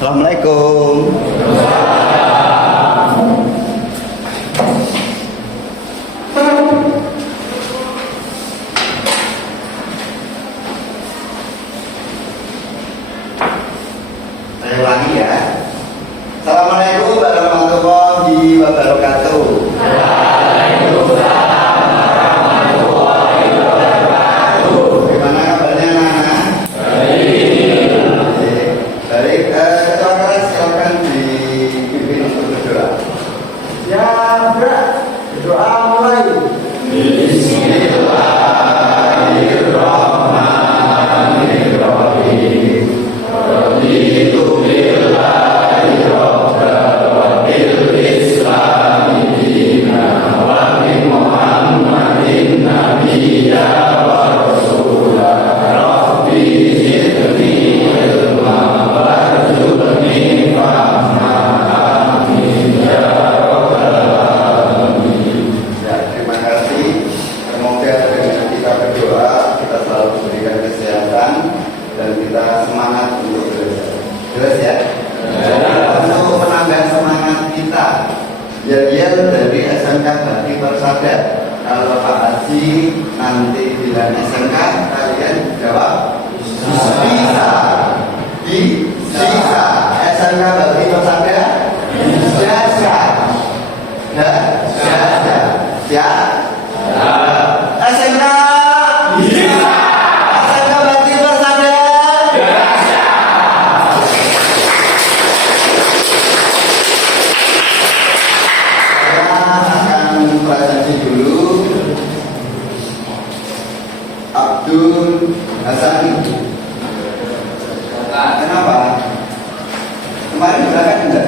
Assalamualaikum. Saya ulangi ya. Assalamualaikum warahmatullahi wabarakatuh. Bagaimana kabarnya anak-anak? Baik, silakan dipimpin untuk berdoa. Ya, berat. Doa mulai. Bismillahirrahmanirrahim. Raditu billahi rabban wa bil islami dinan wa bi Muhammadin nabiyya wa rasulah. Rabbi zidni ilma warzuqni fahma. Amin ya rabbal alamin. Ya, terima kasih. Semoga dengan kita berdoa kita selalu diberikan kesehatan dan kita semangat untuk belajar. Jelas ya? Untuk menambah semangat kita, jadian dari SMK Bakti Persada. Kalau Pak Haji nanti bilang SMK, kalian jawab bisa. Bisa. SMK Bakti Persada bisa. Siap. SMK bisa. SMK Bakti Persada bisa. Saya akan presentasi dulu. Abdul Hasan. Kenapa? Kemarin berangkat enggak?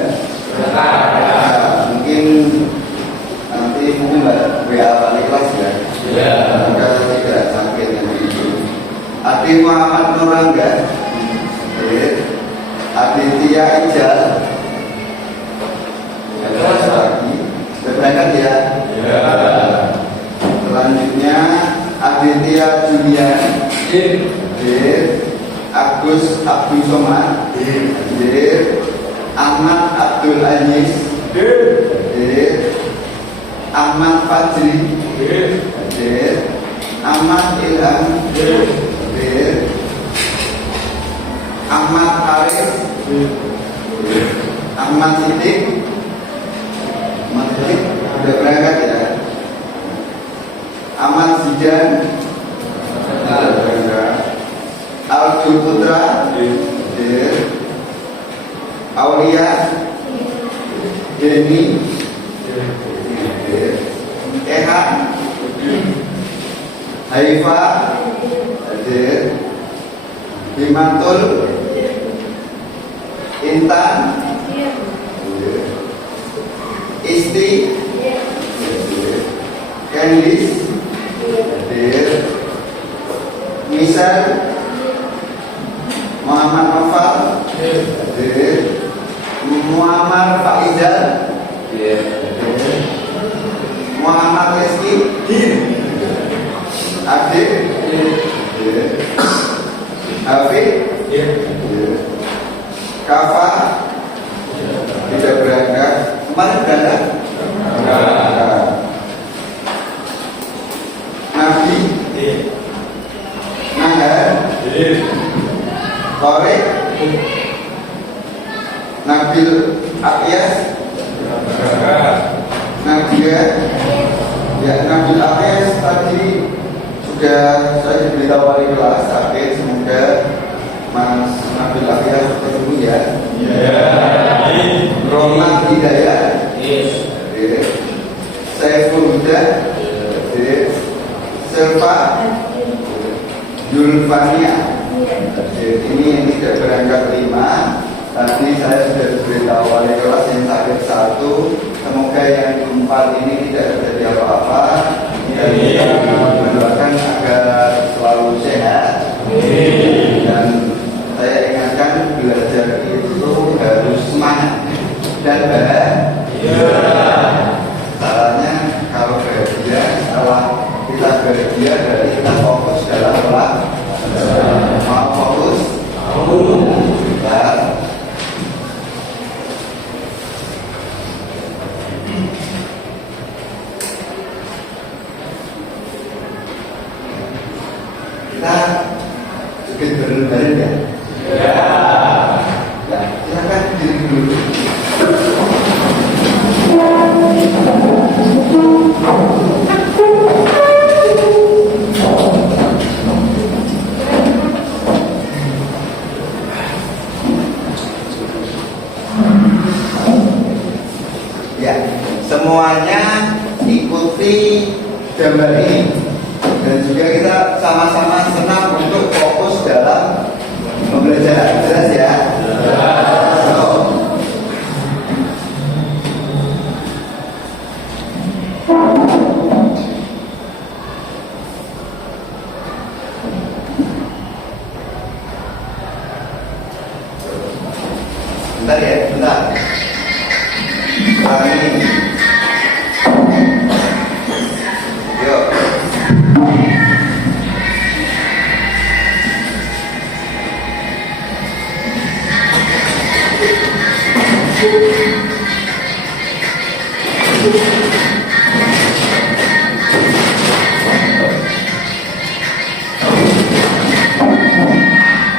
Mungkin nanti WA balik kelas ya. Semoga tidak sakit nanti. Adi Muhammad Nurangga, Aditya Ijal, sudah berangkat ya. Selanjutnya Aditya Julian, Agus Abdul Somad, Ahmad Abdul Aziz, Ahmad Fajri, Ahmad Ilham, Ahmad Arif, Ahmad Siddiq, sudah berangkat ya. Ahmad Zidan, Aljul Putra, Aulia, Denny, Ehan, Haifa, Bimantul, Intan, Isti, Kendis, Misal, Muhammad Nofal, Muhammad Faizal, Muhammad Reski, Adik, Hafid, Kafa, tidak berangkat. Kemarin berangkat? Nabi, Nahar, Korek, Nabil Akyas, Nadia, ya Nabil Akyas tadi sudah saya diberitahu wali kelas sakit, semoga Mas Nabil Akyas sembuh ya. Roman Hidayat, Saiful Huda, Silva, Yulfania. Ini yang tidak berangkat 5. Tadi saya sudah diberitahu wali kelas yang sakit 1. Semoga yang 4 ini tidak terjadi apa-apa. Dan kita mendoakan agar selalu sehat. Dan saya ingatkan belajar itu harus semangat dan bahagia. Caranya kalau bahagia, setelah kita bahagia berarti kita fokus dalam belajar. Mau fokus? Ya. semuanya ikuti gambar ini, dan juga kita sama-sama senang untuk fokus dalam pembelajaran. Jelas ya? Bentar ya, bentar. Ulangi. Yuk.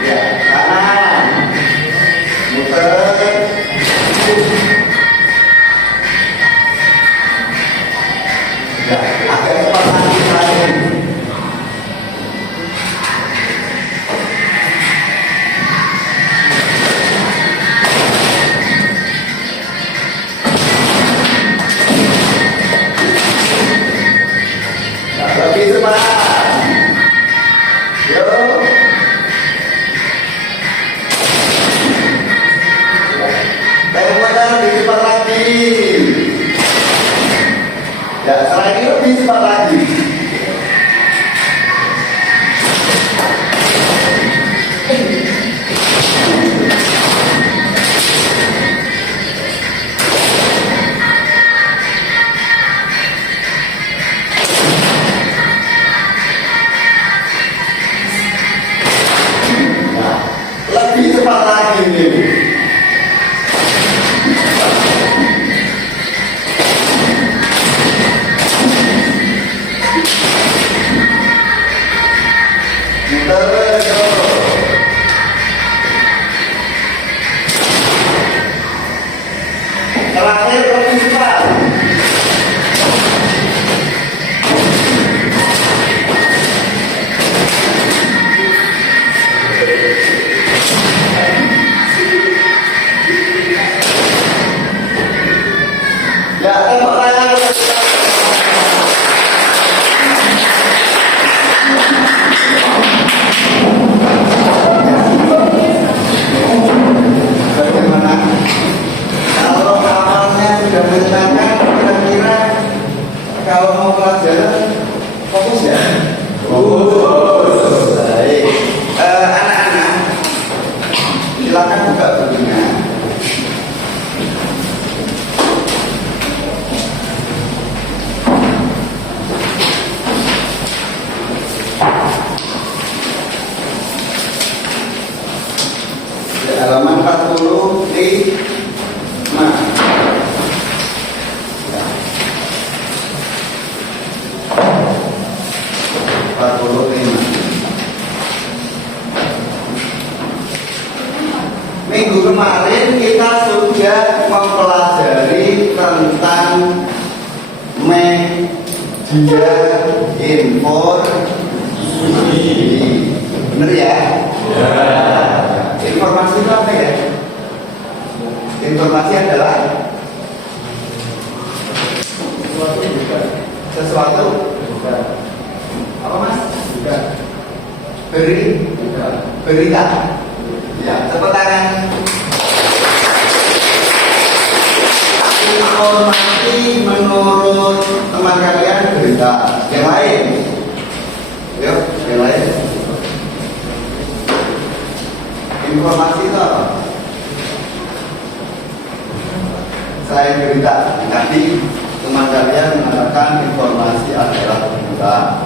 Ya, kanan. Muter. Ya, agak cepat lagi. Ya, lebih cepat. Yuk. Tempatnya lebih cepat lagi. Ya, setelah ini lebih cepat lagi. Nah, lebih cepat lagi nih. Terakhir lebih cepat. Ya, tembak tangan. Bagaimana? Kalau awalnya sudah menyenangkan, kira-kira kalau mau pelajaran fokus ya? Fokus. Baik. Anak-anak, silakan buka bukunya. Di halaman 45. Minggu kemarin kita sudah mempelajari tentang media informasi. Bener ya? Informasi itu apa ya? Informasi adalah sesuatu. Apa mas? Berita. Ya, tepuk tangan. Informasi menurut teman kalian berita. Yang lain? Yuk, yang lain. Informasi itu apa? Selain berita, nanti teman kalian mengatakan informasi adalah berita.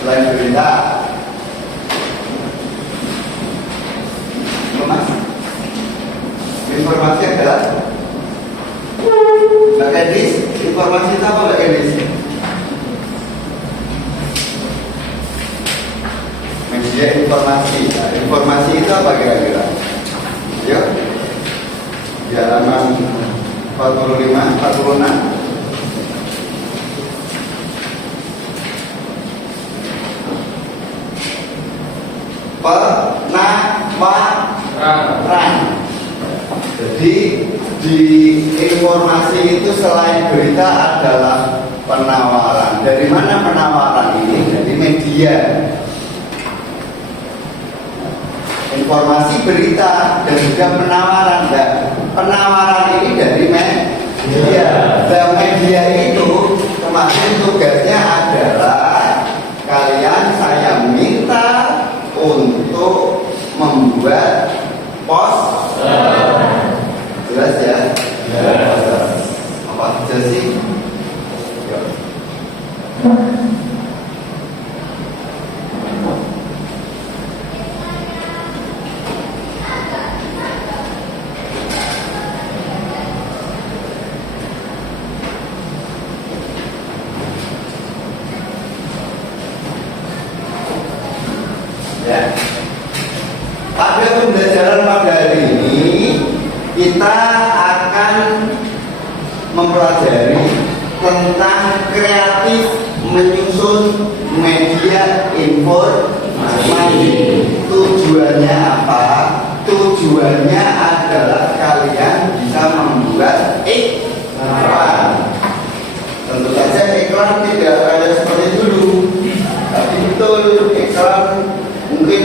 Selain berita, informasi adalah Mbak Edis. Informasi itu apa Mbak Edis? Media informasi. Nah, informasi itu apa kira-kira? Yuk, di halaman 45, 46. Penawaran. Jadi di informasi itu selain berita adalah penawaran. Dari mana penawaran ini? Dari media. Informasi, berita, dan juga penawaran. Dan penawaran ini dari media. Dan media itu kemarin tugasnya adalah kalian saya minta untuk membuat poster. Jelas ya? Apa aja sih? Ya. Pada pembelajaran pada hari ini kita akan mempelajari tentang kreatif menyusun media informasi. Tujuannya apa? Tujuannya adalah kalian bisa membuat iklan. Tentu saja iklan tidak ada seperti dulu, tapi betul iklan mungkin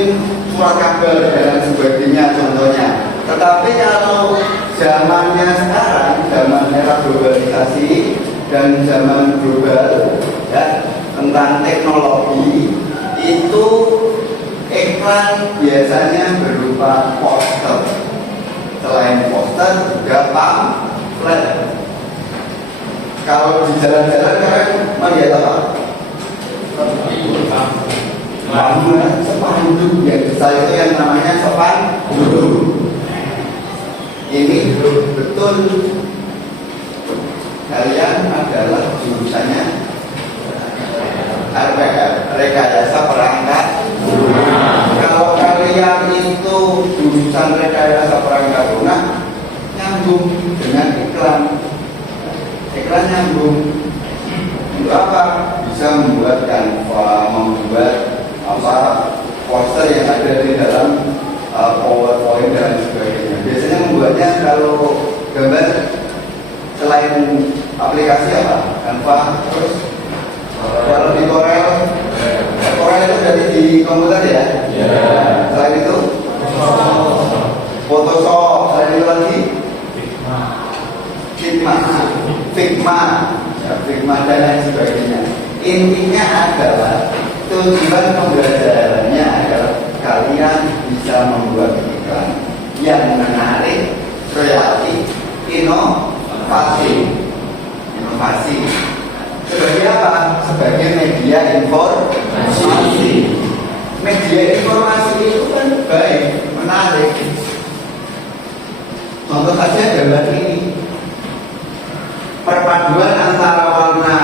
surat kabar dan sebagainya contohnya. Tetapi kalau zamannya sekarang, zaman era globalisasi dan zaman global ya, tentang teknologi, itu iklan biasanya berupa poster. Selain poster juga pamflet. Kalau di jalan-jalan kan melihat apa? Spanduk ya, saya itu yang namanya spanduk. Ini betul kalian adalah jurusannya RPR, rekayasa perangkat. Kalau kalian itu jurusan rekayasa perangkat lunak, nyambung dengan iklan. Iklan nyambung. Untuk apa? Bisa membuat poster yang ada di dalam PowerPoint dan sebagainya. Biasanya membuatnya kalau gambar selain aplikasi apa? Canva, terus kalau di Corel itu dari di komputer ya? Selain itu Photoshop, selain itu lagi Figma dan lain sebagainya. Intinya adalah tujuan pembelajarannya adalah kalian bisa membuat iklan yang menarik, kreatif, inovasi. Sebagai apa? Sebagai media informasi. Media informasi itu kan baik, menarik. Contoh saja gambar ini. Perpaduan antara warna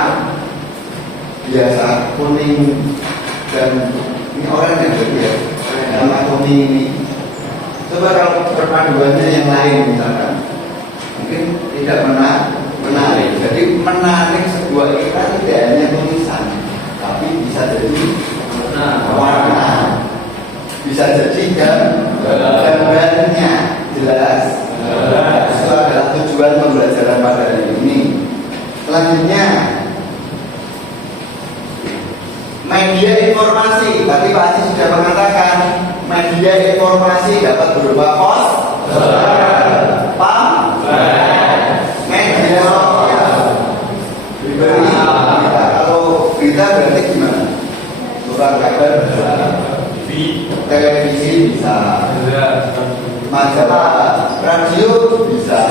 biasa kuning dan ini oranye ya, warna kuning ini. Coba kalau perpaduannya yang lain misalkan, mungkin tidak menarik. Jadi menarik sebuah iklan tidak hanya tulisan, tapi bisa jadi warna, bisa jadi gambarnya jelas. Itu adalah tujuan pembelajaran pada hari ini. Selanjutnya media informasi. Tadi Pak Haji sudah mengatakan media informasi dapat berupa poster, media sosial, berita. Kalau berita berarti gimana? Surat kabar, televisi bisa, majalah, radio bisa.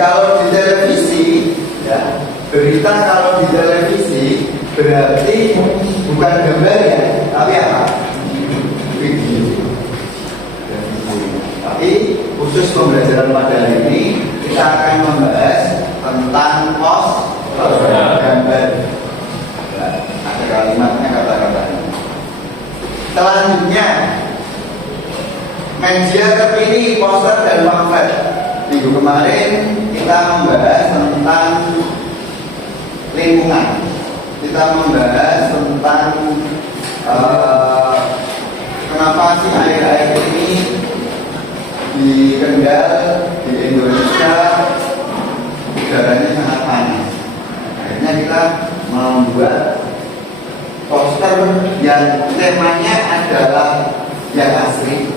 Kalau di televisi, ya, berita kalau di televisi berarti bukan gambar ya, tapi apa? Video. Tapi khusus pembelajaran pada hari ini kita akan membahas tentang poster gambar. Nah, ada kalimatnya, kata-katanya. Selanjutnya media terpilih poster dan pamflet. Minggu kemarin kita membahas tentang lingkungan. Kita membahas tentang kenapa sih air-air ini di Kendal, di Indonesia udaranya sangat panas. Akhirnya kita membuat poster yang temanya adalah yang asli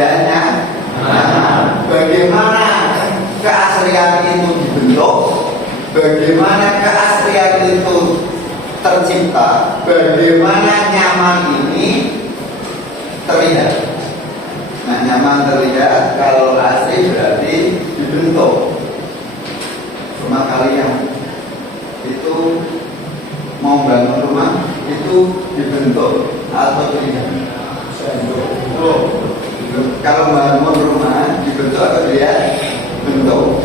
dan yang bagaimana keaslian itu dibentuk, bagaimana keaslian itu tercipta, bagaimana nyaman ini terlihat. Nah, nyaman terlihat, kalau asli berarti dibentuk. Rumah kalian itu mau bangun rumah itu dibentuk atau tidak? Kalau bangun rumah dibentuk atau tidak? Bentuk.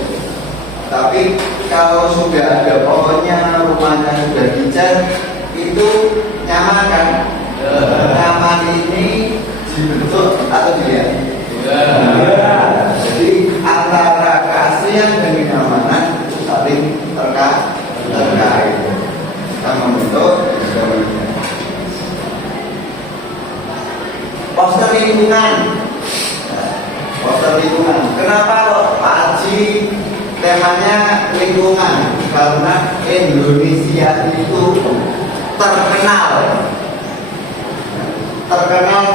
Tapi kalau sudah ada pohonnya, rumahnya sudah dicat, itu nyaman kan? Nyaman ini dibentuk atau tidak? Jadi antara keaslian dan kenyamanan itu saling terkait. Kita membentuk poster lingkungan. Poster lingkungan. Kenapa kok Pak Haji temanya lingkungan? Karena Indonesia itu terkenal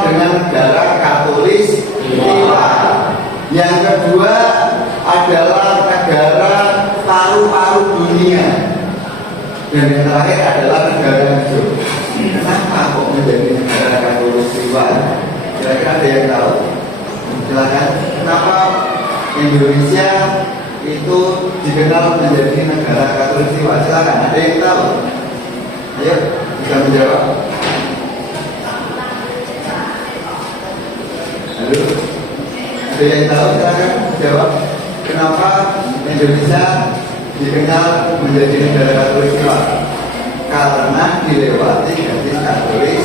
dengan negara Katolik. Yang kedua adalah negara paru-paru dunia. Dan yang terakhir adalah negara hijau. Kenapa kok menjadi negara Katolik? Kira-kira ada yang tahu? Silakan. Kenapa Indonesia itu dikenal menjadi negara Katolik? Silakan. Ada yang tahu? Ayo, bisa menjawab. Halo, ada yang tahu? Silakan jawab. Kenapa Indonesia dikenal menjadi negara Katolik? Karena dilewati garis Katolik.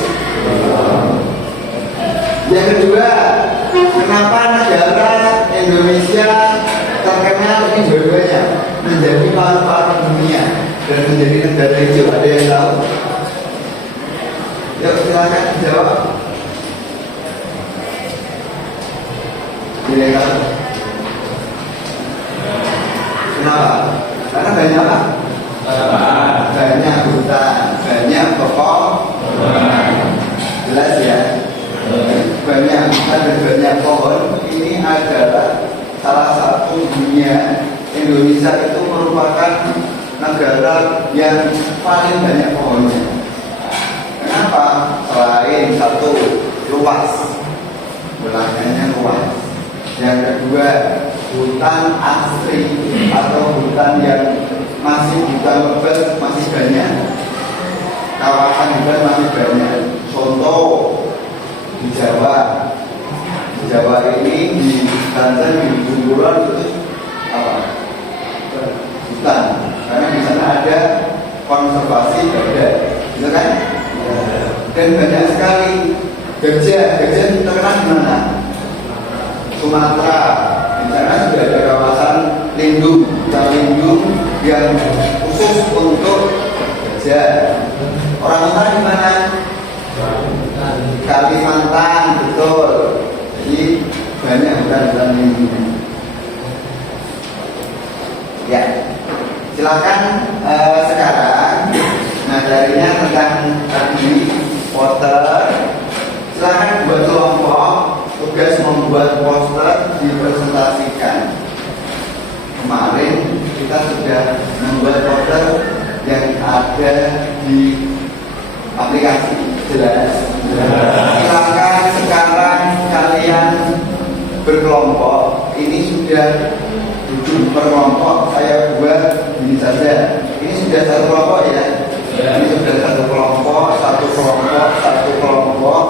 Yang kedua, kenapa negara Indonesia terkenal ini dua-duanya menjadi paru-paru dunia dan menjadi negara hijau? Ada yang tahu? Yuk, silakan jawab. Ada yang tahu? Kenapa? Karena banyak apa? Banyak hutan, banyak pokok. Jelas ya? Banyak hutan dan banyak pohon. Ini adalah salah satu dunia. Indonesia itu merupakan negara yang paling banyak pohonnya. Kenapa? Selain satu, luas, wilayahnya luas. Yang kedua, hutan asli atau hutan yang masih hutan lebat masih banyak. Kawasan hutan masih banyak. Contoh di Jawa. Di Jawa ini di Banten, di Bunguran itu apa? Hutan. Karena di sana ada konservasi badak, gitu kan? Dan banyak sekali gajah. Gajah terkenal di mana? Sumatera. Di sana sudah ada kawasan lindung, hutan lindung yang khusus untuk gajah. Orang hutan di mana? Kalimantan, betul. Jadi banyak hutan-hutan lindung. Ya, silakan sekarang ngajarinya tentang tadi poster. Silakan buat kelompok, tugas membuat poster dipresentasikan. Kemarin kita sudah membuat poster yang ada di aplikasi. Jelas. Silakan sekarang kalian berkelompok. Ini sudah duduk berkelompok. Saya buat ini saja. Ini sudah satu kelompok ya. Ini sudah satu kelompok, satu kelompok, satu kelompok,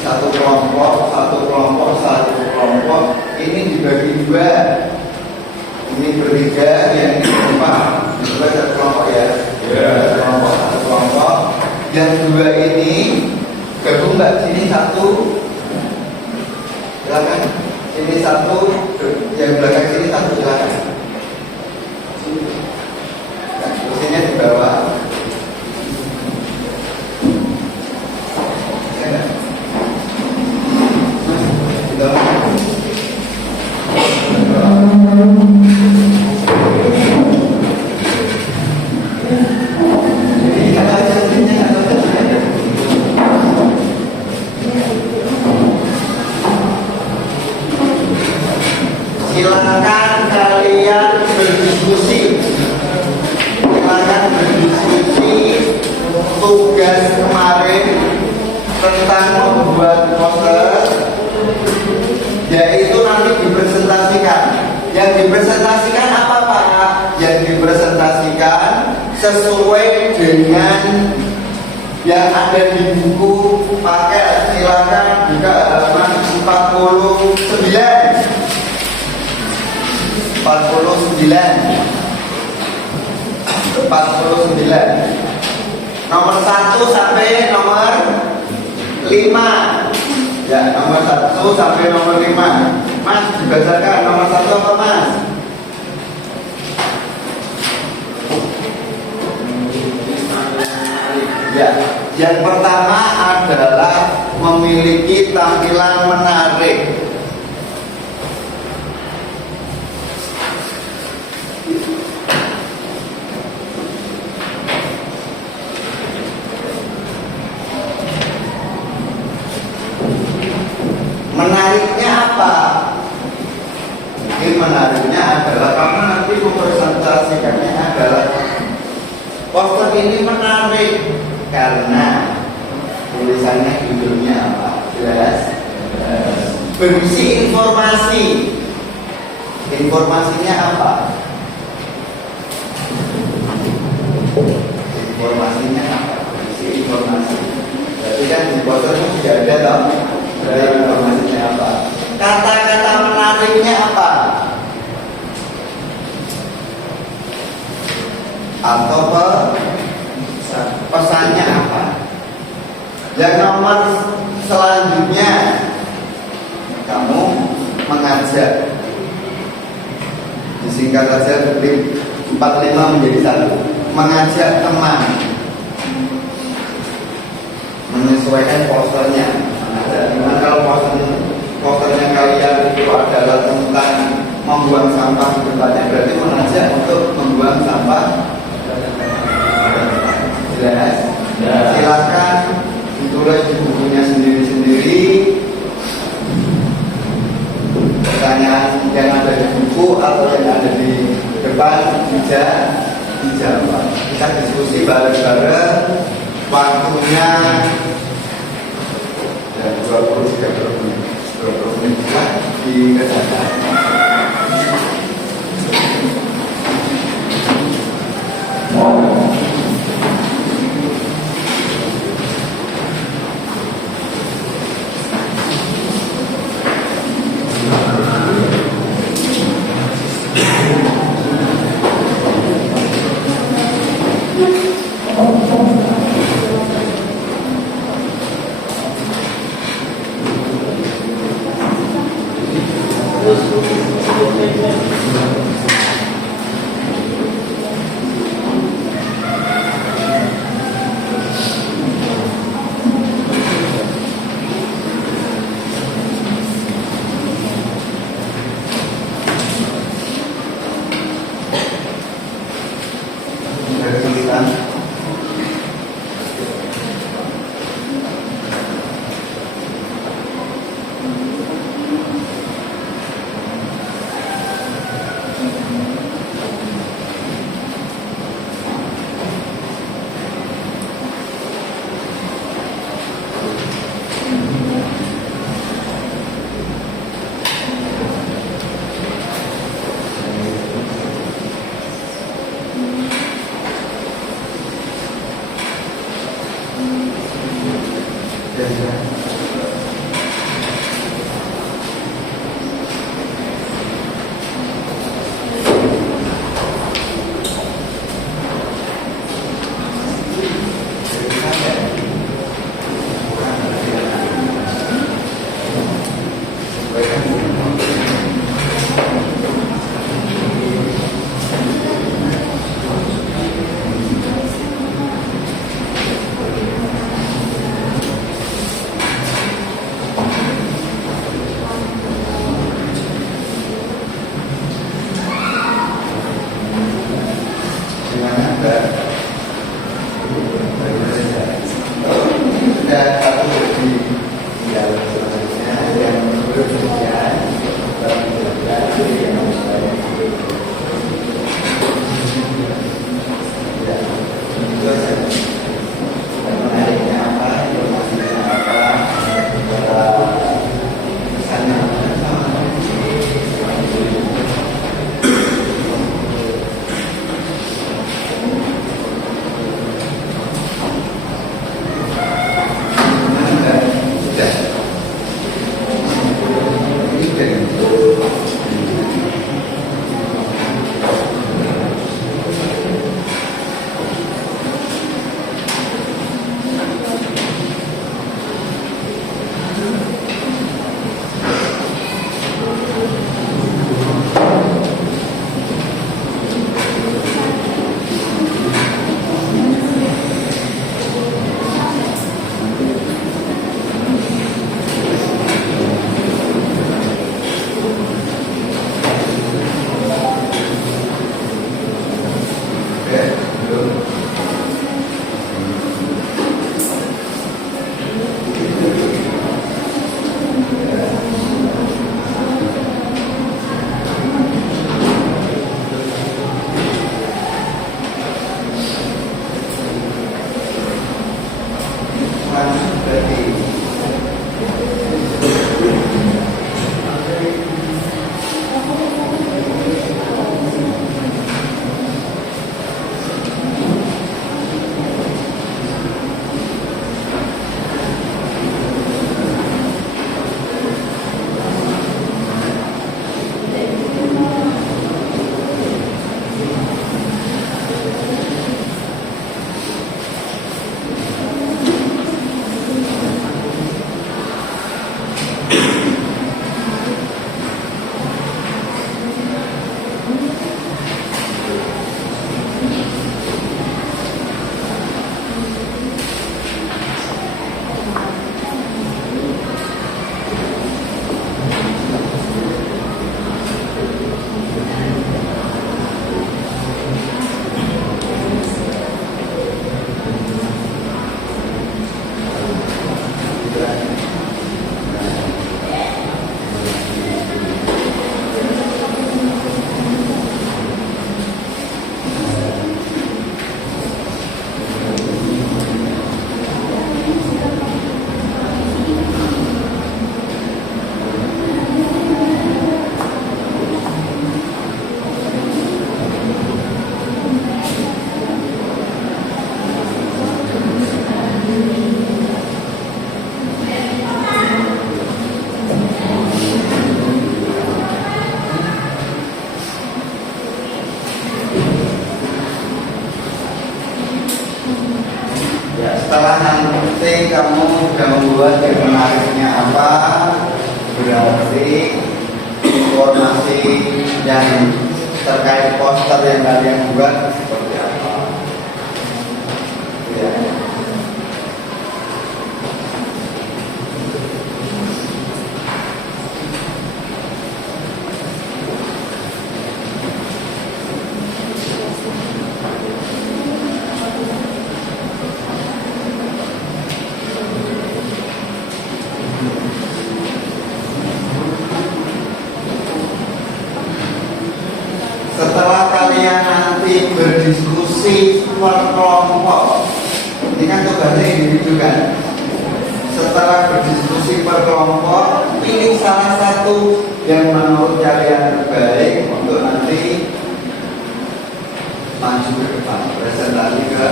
satu kelompok, satu kelompok, satu kelompok. Ini dibagi dua. Ini bertiga, yang ini berempat. Ini juga satu kelompok ya. Satu kelompok, satu kelompok. Yang dua ini gabung nggak? Sini satu, silakan. Sini satu, yang belakang sini satu, silakan. Kursinya di bawah. Di bawah. Silakan kalian berdiskusi. Silakan berdiskusi tugas kemarin tentang membuat poster, yaitu nanti dipresentasikan. Yang dipresentasikan apa Pak? Yang dipresentasikan sesuai dengan yang ada di buku. Pakai silakan buka halaman 49. Nomor 1 sampai nomor 5. Ya, nomor 1 sampai nomor 5. Mas, dibacakan nomor 1 apa Mas? Ya, yang pertama adalah memiliki tampilan menarik. Menariknya apa? Mungkin menariknya adalah kamu nanti mempresentasikannya adalah poster ini menarik karena tulisannya judulnya apa? Jelas. Berisi informasi. Informasinya apa? Informasinya apa? Berisi informasi. Berarti kan di posternya tidak ada toh? Informasinya apa? Kata-kata menariknya apa? Atau pesannya apa? Yang nomor selanjutnya kamu mengajak, disingkat saja 45 menjadi 1. Mengajak teman, menyesuaikan posternya. Gimana kalau posternya kalian itu adalah tentang membuang sampah di tempatnya, berarti mengajak untuk membuang sampah. Jelas? Silakan ditulis di bukunya sendiri-sendiri. Pertanyaan yang ada di buku atau yang ada di depan bisa dijawab. Kita diskusi bareng-bareng. Waktunya 20-30 menit. 20 menit dikerjakan. Yang nanti informasi yang terkait poster yang kalian buat seperti apa. Ya. Setelah kalian nanti berdiskusi per kelompok, ini kan tugasnya individu kan. Setelah berdiskusi per kelompok, pilih salah satu yang menurut kalian terbaik untuk nanti maju ke depan, presentasi ke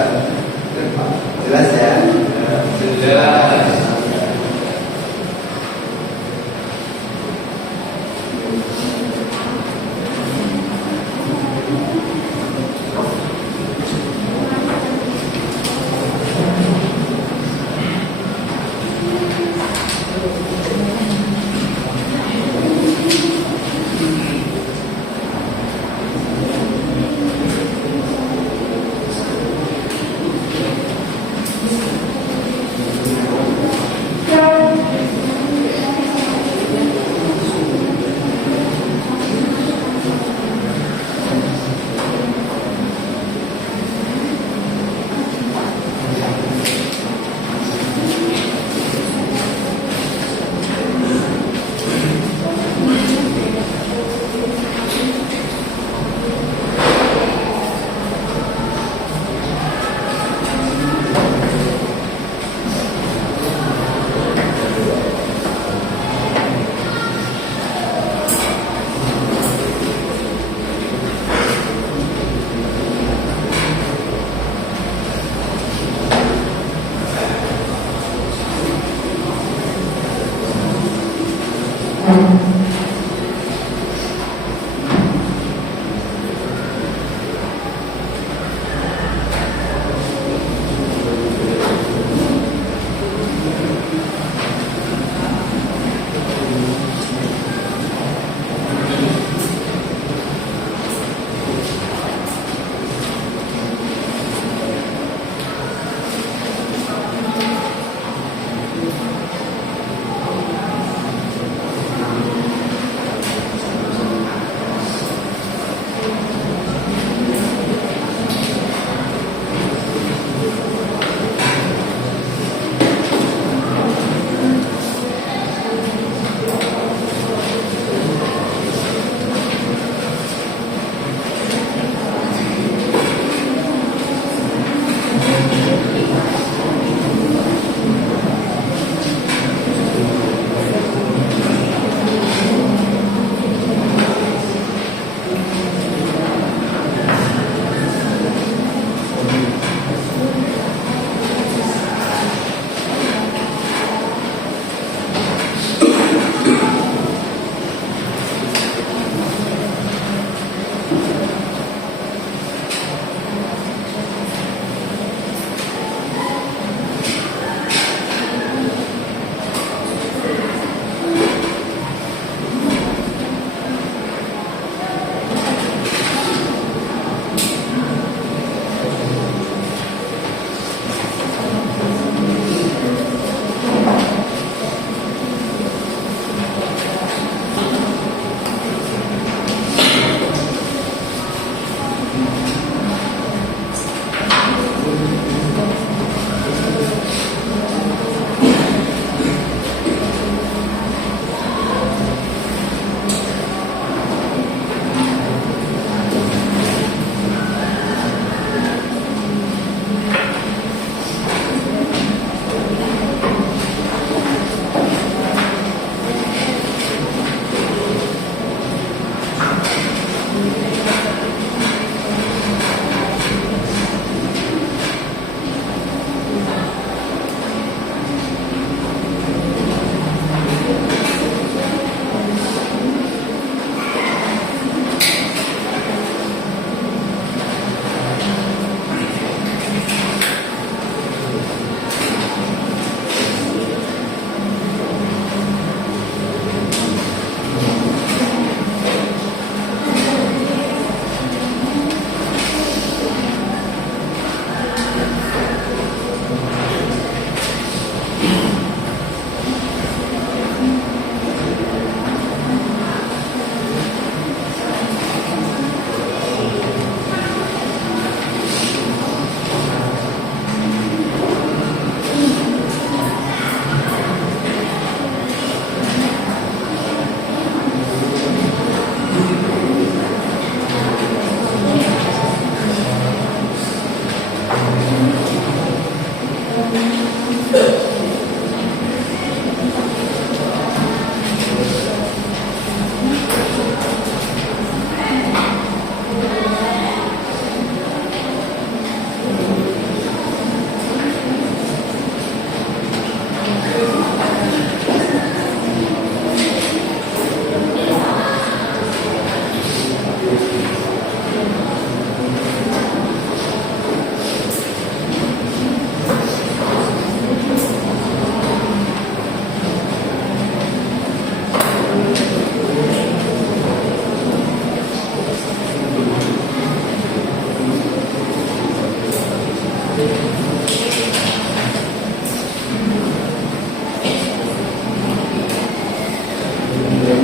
depan. Jelas ya? Jelas.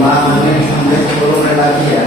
menit sampai 10 menit lagi ya.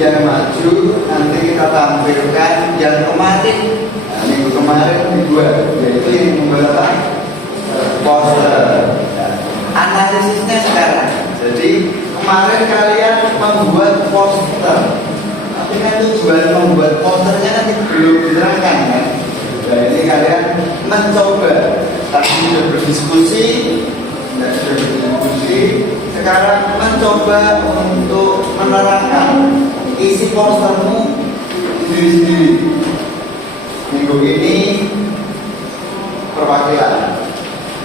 yang maju nanti kita tampilkan yang kemarin, nah, minggu kemarin kedua, yaitu yang membuat poster. Nah, analisisnya sekarang. Jadi kemarin kalian membuat poster, tapi kan tujuan membuat posternya nanti belum diterangkan kan? mencoba. Tadi sudah berdiskusi, sekarang mencoba untuk menerangkan isi postermu sendiri-sendiri. Minggu ini perwakilan,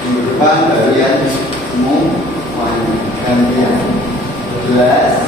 minggu depan baru yang semua gantian. Jelas?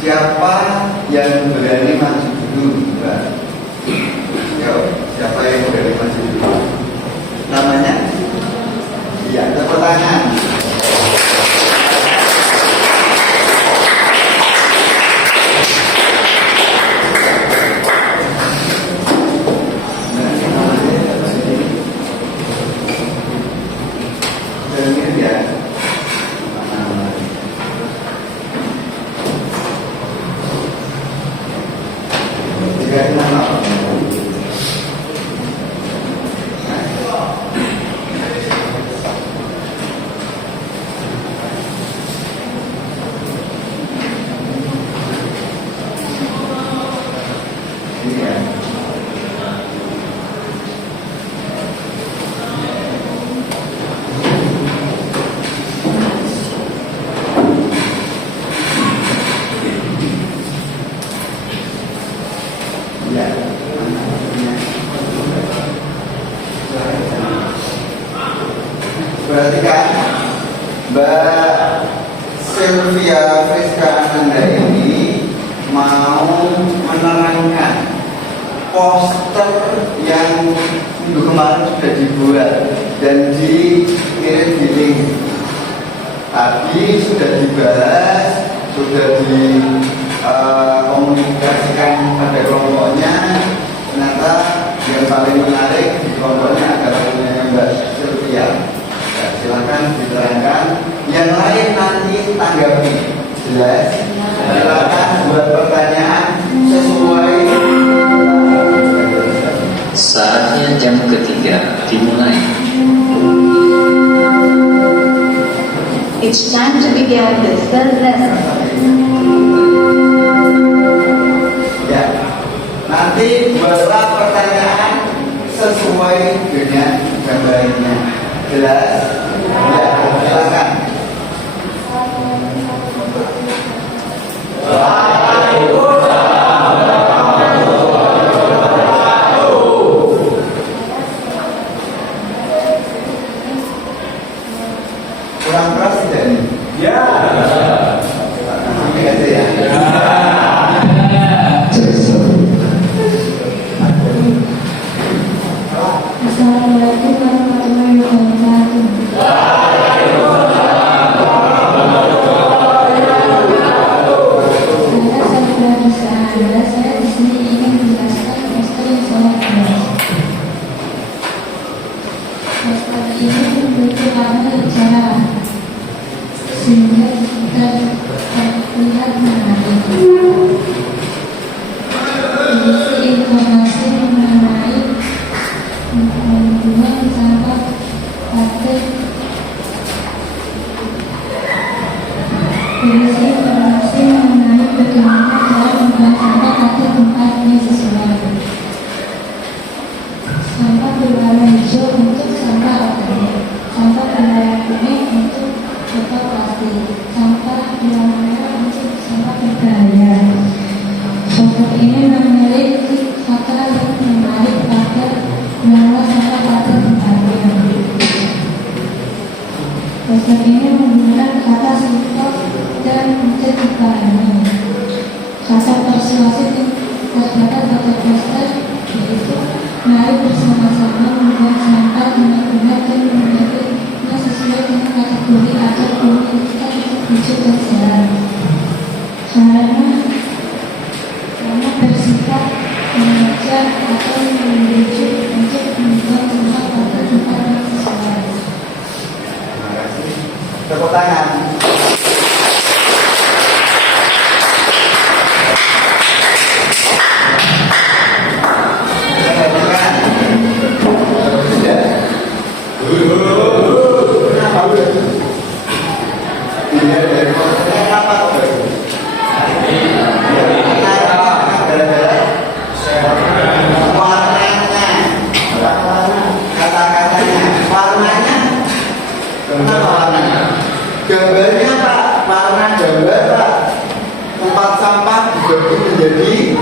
Siapa yang berani maju dulu, Mbak? Yo, siapa yang berani maju dulu? Namanya? Iya, tepuk tangan. Berarti kan Mbak Sylvia Friska Ananda ini mau menerangkan poster yang minggu kemarin sudah dibuat dan dikirim di link. Tadi sudah dibahas, sudah dikomunikasikan pada kelompoknya. Ternyata yang paling menarik di kelompoknya adalah punya Mbak Sylvia. Silakan diterangkan. Yang lain nanti tanggapi. Jelas? Silakan buat pertanyaan sesuai. Saatnya jam ketiga dimulai. It's time to begin the third lesson. Ya, nanti buatlah pertanyaan sesuai dengan gambarnya. Jelas? Ya, silakan. Kurang keras tidak nih? Ya. Sampai aja ya. Assalamualaikum warahmatullahi wabarakatuh. Saya di sini ingin menjelaskan poster yang sangat jelas. Poster ini memiliki warna hijau sehingga kita terlihat menarik. Berisi informasi mengenai hubungan sampah plastik. Berisi informasi mengenai bagaimana cara membuang sampah pada tempatnya sesuai. Sampah berwarna hijau untuk sampah organik, sampah berwarna kuning untuk botol plastik, sampah berwarna merah untuk sampah berbahaya. Poster ini memiliki kata yang menarik pada mengolah sampah pada tempatnya. Poster ini menggunakan kata stop dan dipahami. Kata persuasif yang terdapat pada poster yaitu mari bersama-sama membuang sampah dengan benar dan menjadinya sesuai dengan kategori agar bumi kita tetap hijau dan sehat. Tepuk tangan. Perhatikan. Sudah. Kenapa udah? Ini dari fotonya apa? Warnanya, kata-katanya, warnanya, kenapa warnanya? Gambarnya Pak, warna gambar Pak. Tempat sampah dibagi menjadi.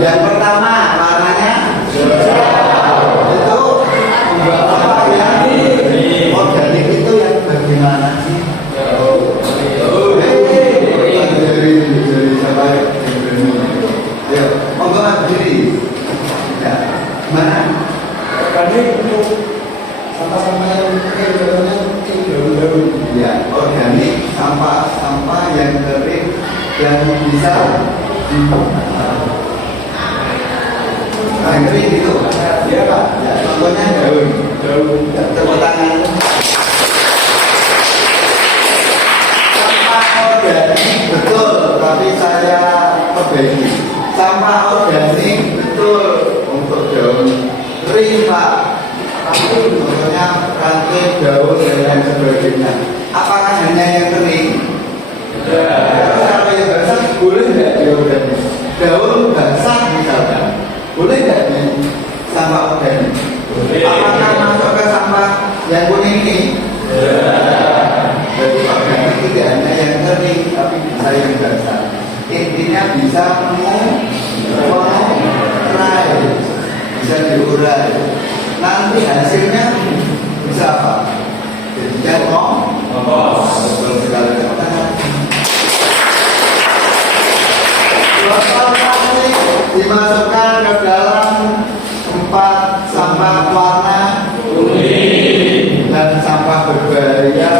Yang pertama warnanya itu membuat apa yang organik itu yang bagaimana sih? Dari sampai ya, monggo berdiri. Ya, mana? Organik untuk sampah-sampah yang kering, daun-daun. Ya, organik sampah yang kering yang bisa yang kering itu. Ya Pak. Ya, contohnya daun. Ya, tepuk tangan. Sampah organik betul, tapi saya perbaiki. Sampah organik betul untuk daun kering Pak. Tapi contohnya rantai daun dan lain sebagainya. Apakah hanya yang kering? Terus kalau yang basah boleh nggak diorganik? Daun basah misalnya, boleh nggak di sampah organik? Apakah masuk ke sampah yang kuning ini? Jadi organik tidak hanya yang kering, tapi bisa yang basah. Intinya bisa mengurai, bisa diurai. Nanti hasilnya bisa apa? Jadi betul sekali. Plastik dimasukkan ke dalam tempat sampah warna kuning dan sampah berbahaya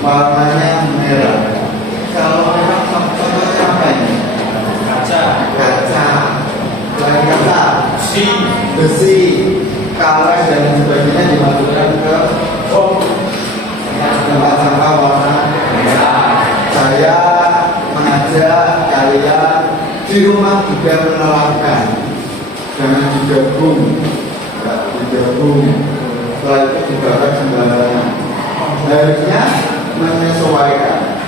warnanya merah. Kalau memang contohnya apa ini? Kaca, selain kaca, besi, karet dan sebagainya dimasukkan ke tempat sampah warna merah. Saya mengajak kalian di rumah juga menerapkan, jangan digabung, setelah itu dibakar sembarangan. Harusnya menyesuaikan.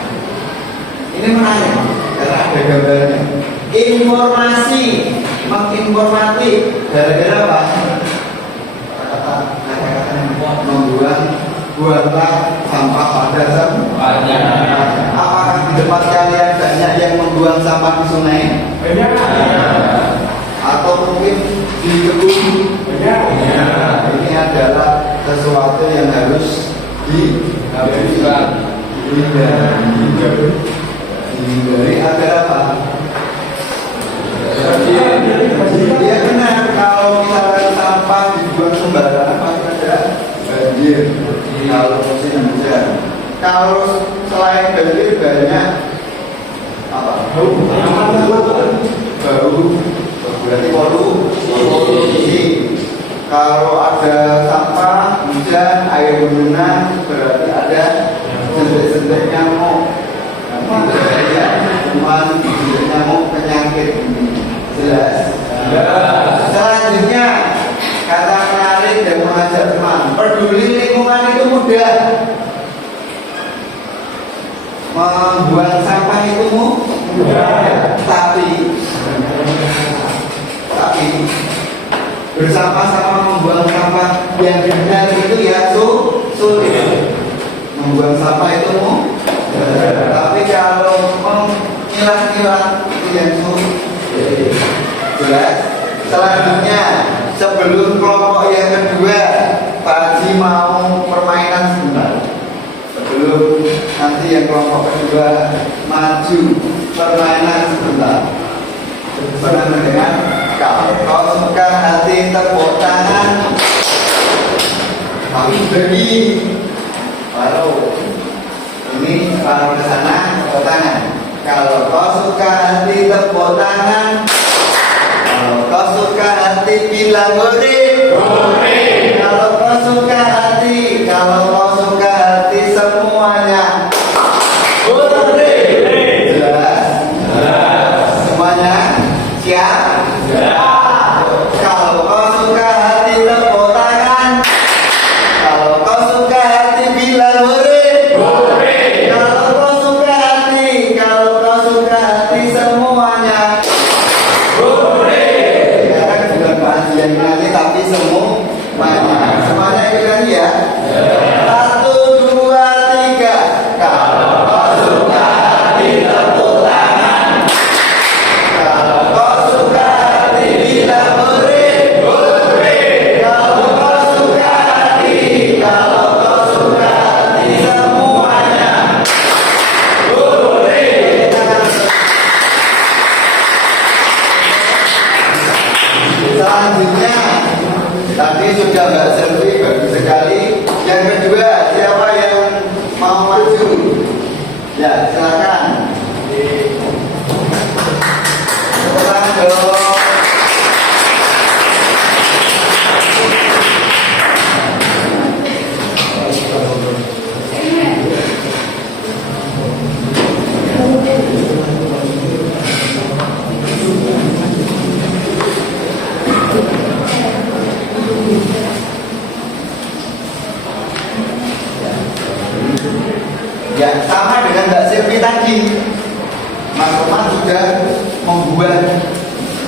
Ini menarik karena ada gambarnya. Informasi, menginformatif. Gara-gara apa? Buanglah sampah pada tempatnya. Apakah di tempat kalian banyak yang membuang sampah di sungai? Banyak. Atau mungkin di kebun? Banyak. Ini adalah sesuatu yang harus dihindari agar apa? Dia benar, kalau misalnya sampah dibuang sembarangan pasti ada banjir. Kalau musim hujan, kalau selain banjir banyak apa? Bau, berarti polusi. Kalau ada sampah hujan, air mengenang, berarti ada sentik-sentik nyamuk. Ya, cuman nyamuk penyakit. Jelas. Selanjutnya, kata menarik dan mengajak teman, peduli lingkungan itu mudah. Membuang sampah itu mudah, tapi bersama-sama membuang sampah yang benar itu ya sulit. Membuang sampah itu mudah, tapi kalau memilah-milah itu yang sulit. Jelas. Selanjutnya, sebelum kelompok yang kedua, Pak Haji mau permainan sebentar. Sebelum nanti yang kelompok kedua maju permainan sebentar. Pernah mendengar? Kalau kau suka hati tepuk tangan. Kami beri. Baru ini kalau ke sana tepuk tangan. Kalau kau suka hati tepuk tangan. Kalau kau suka hati bilang gurih. Kalau kau suka hati mau maju? Ya, silakan. Silakan dong. Ya, sama dengan Mbak Silvi tadi. Mas Roman sudah membuat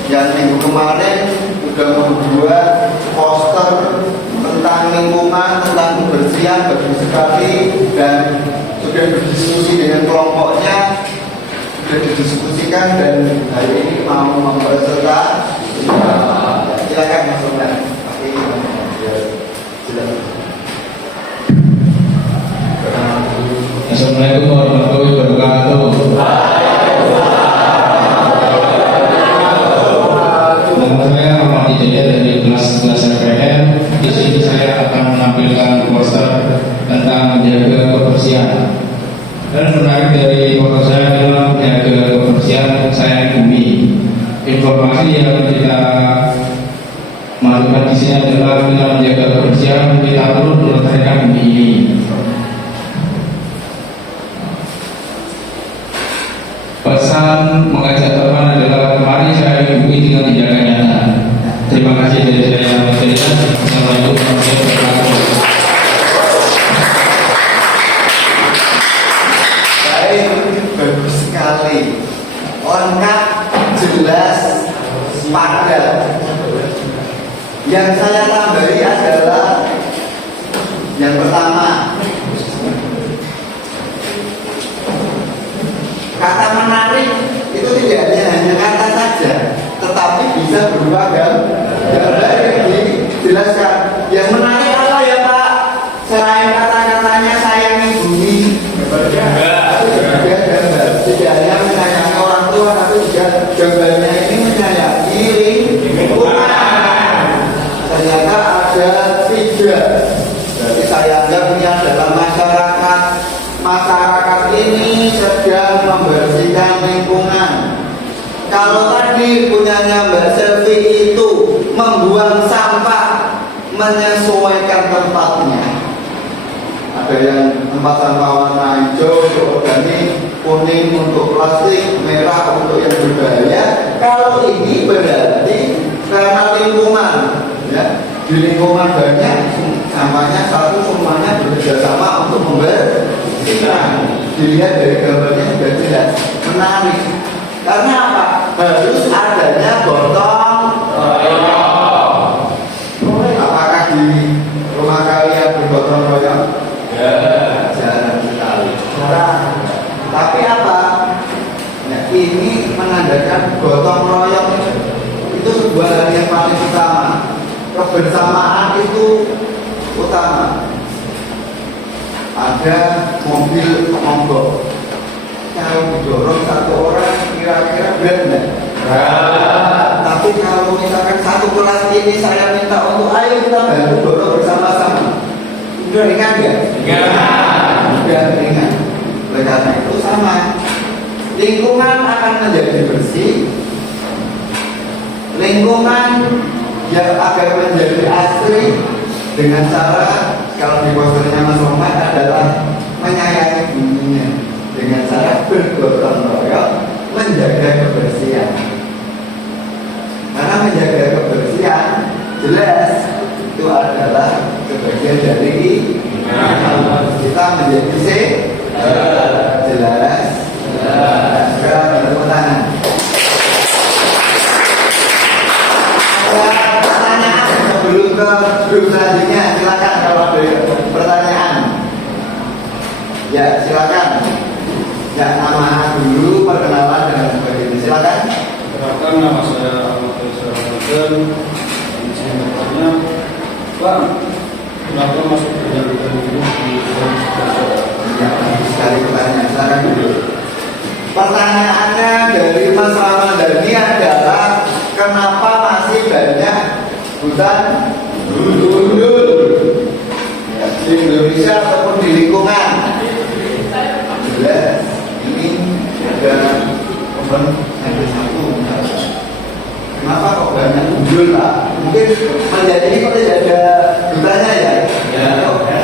yang minggu kemarin sudah membuat poster tentang lingkungan, tentang kebersihan, bagus sekali, dan sudah berdiskusi dengan kelompoknya, sudah didiskusikan, dan hari ini mau mempeserta. Silakan Mas Roman. Assalamualaikum warahmatullahi wabarakatuh. Nama saya Muhammad Hidayat dari kelas RPM. Di sini saya akan menampilkan poster tentang menjaga kebersihan. Dan menarik dari poster saya adalah menjaga kebersihan sayang bumi. Informasi yang kita masukkan di sini adalah kita menjaga kebersihan, kita perlu melestarikan bumi ini. Pesan mengajak teman adalah mari saya hubungi dengan tindakan nyata. Terima kasih dari saya. Assalamualaikum warahmatullahi wabarakatuh. Baik, bagus sekali. Lengkap, jelas, padat. Yang saya tambahi adalah yang pertama, kata menarik itu tidak hanya kata saja, tetapi bisa berupa gambar yang dijelaskan. Yang menarik apa ya Pak? Selain kata-katanya sayangi bumi, juga gambar. Tidak hanya menyayangi orang tua, tapi juga gambarnya ini menyayangi lingkungan. Ternyata ada 3. Jadi saya anggap ini adalah masyarakat. Masyarakat ini sedang membersihkan lingkungan. Kalau tadi punyanya Mbak Selvi itu membuang sampah, menyesuaikan tempatnya. Ada yang tempat sampah warna hijau untuk organik, kuning untuk plastik, merah untuk yang berbahaya. Kalau ini berarti karena lingkungan, ya, di lingkungan banyak sampahnya satu, semuanya bekerja sama untuk membersihkan. Dilihat dari gambarnya sudah jelas, menarik. Karena apa? Harus adanya gotong royong. Apakah di rumah kalian bergotong royong? Jarang sekali. Tapi apa? Nah, ini menandakan gotong royong itu sebuah hal yang paling utama. Kebersamaan itu utama. Ada mobil mogok, kalau didorong satu orang kira-kira berat enggak? Tapi kalau misalkan satu kelas ini saya minta untuk ayo kita bantu dorong bersama-sama, ringan ya? Ringan. Oleh karena itu sama, lingkungan akan menjadi bersih, lingkungan yang agar menjadi asri dengan cara, kalau di posternya Mas Roman adalah menyayangi buminya dengan cara bergotong royong menjaga kebersihan. Karena menjaga kebersihan jelas itu adalah sebagian dari kita menjadi jelas. Sekarang tepuk tangan. Pertanyaan sebelum ke grup selanjutnya, silakan kalau ada pertanyaan. Ya, silakan. Ya, nama dulu, perkenalan dan sebagainya. Silakan. Perkenalkan, nama saya Ahmad Faisal Ramadan. Di sini bertanya, Pak, kenapa masuk kerja di Ya, sekali pertanyaan. Silakan dulu. Pertanyaannya dari Mas Ramadhani adalah kenapa masih banyak hutan gundul di Indonesia ataupun di lingkungan? handphone yang satu. Kenapa kok banyak gundul Pak? Mungkin menjadi ini kok tidak ada dutanya ya?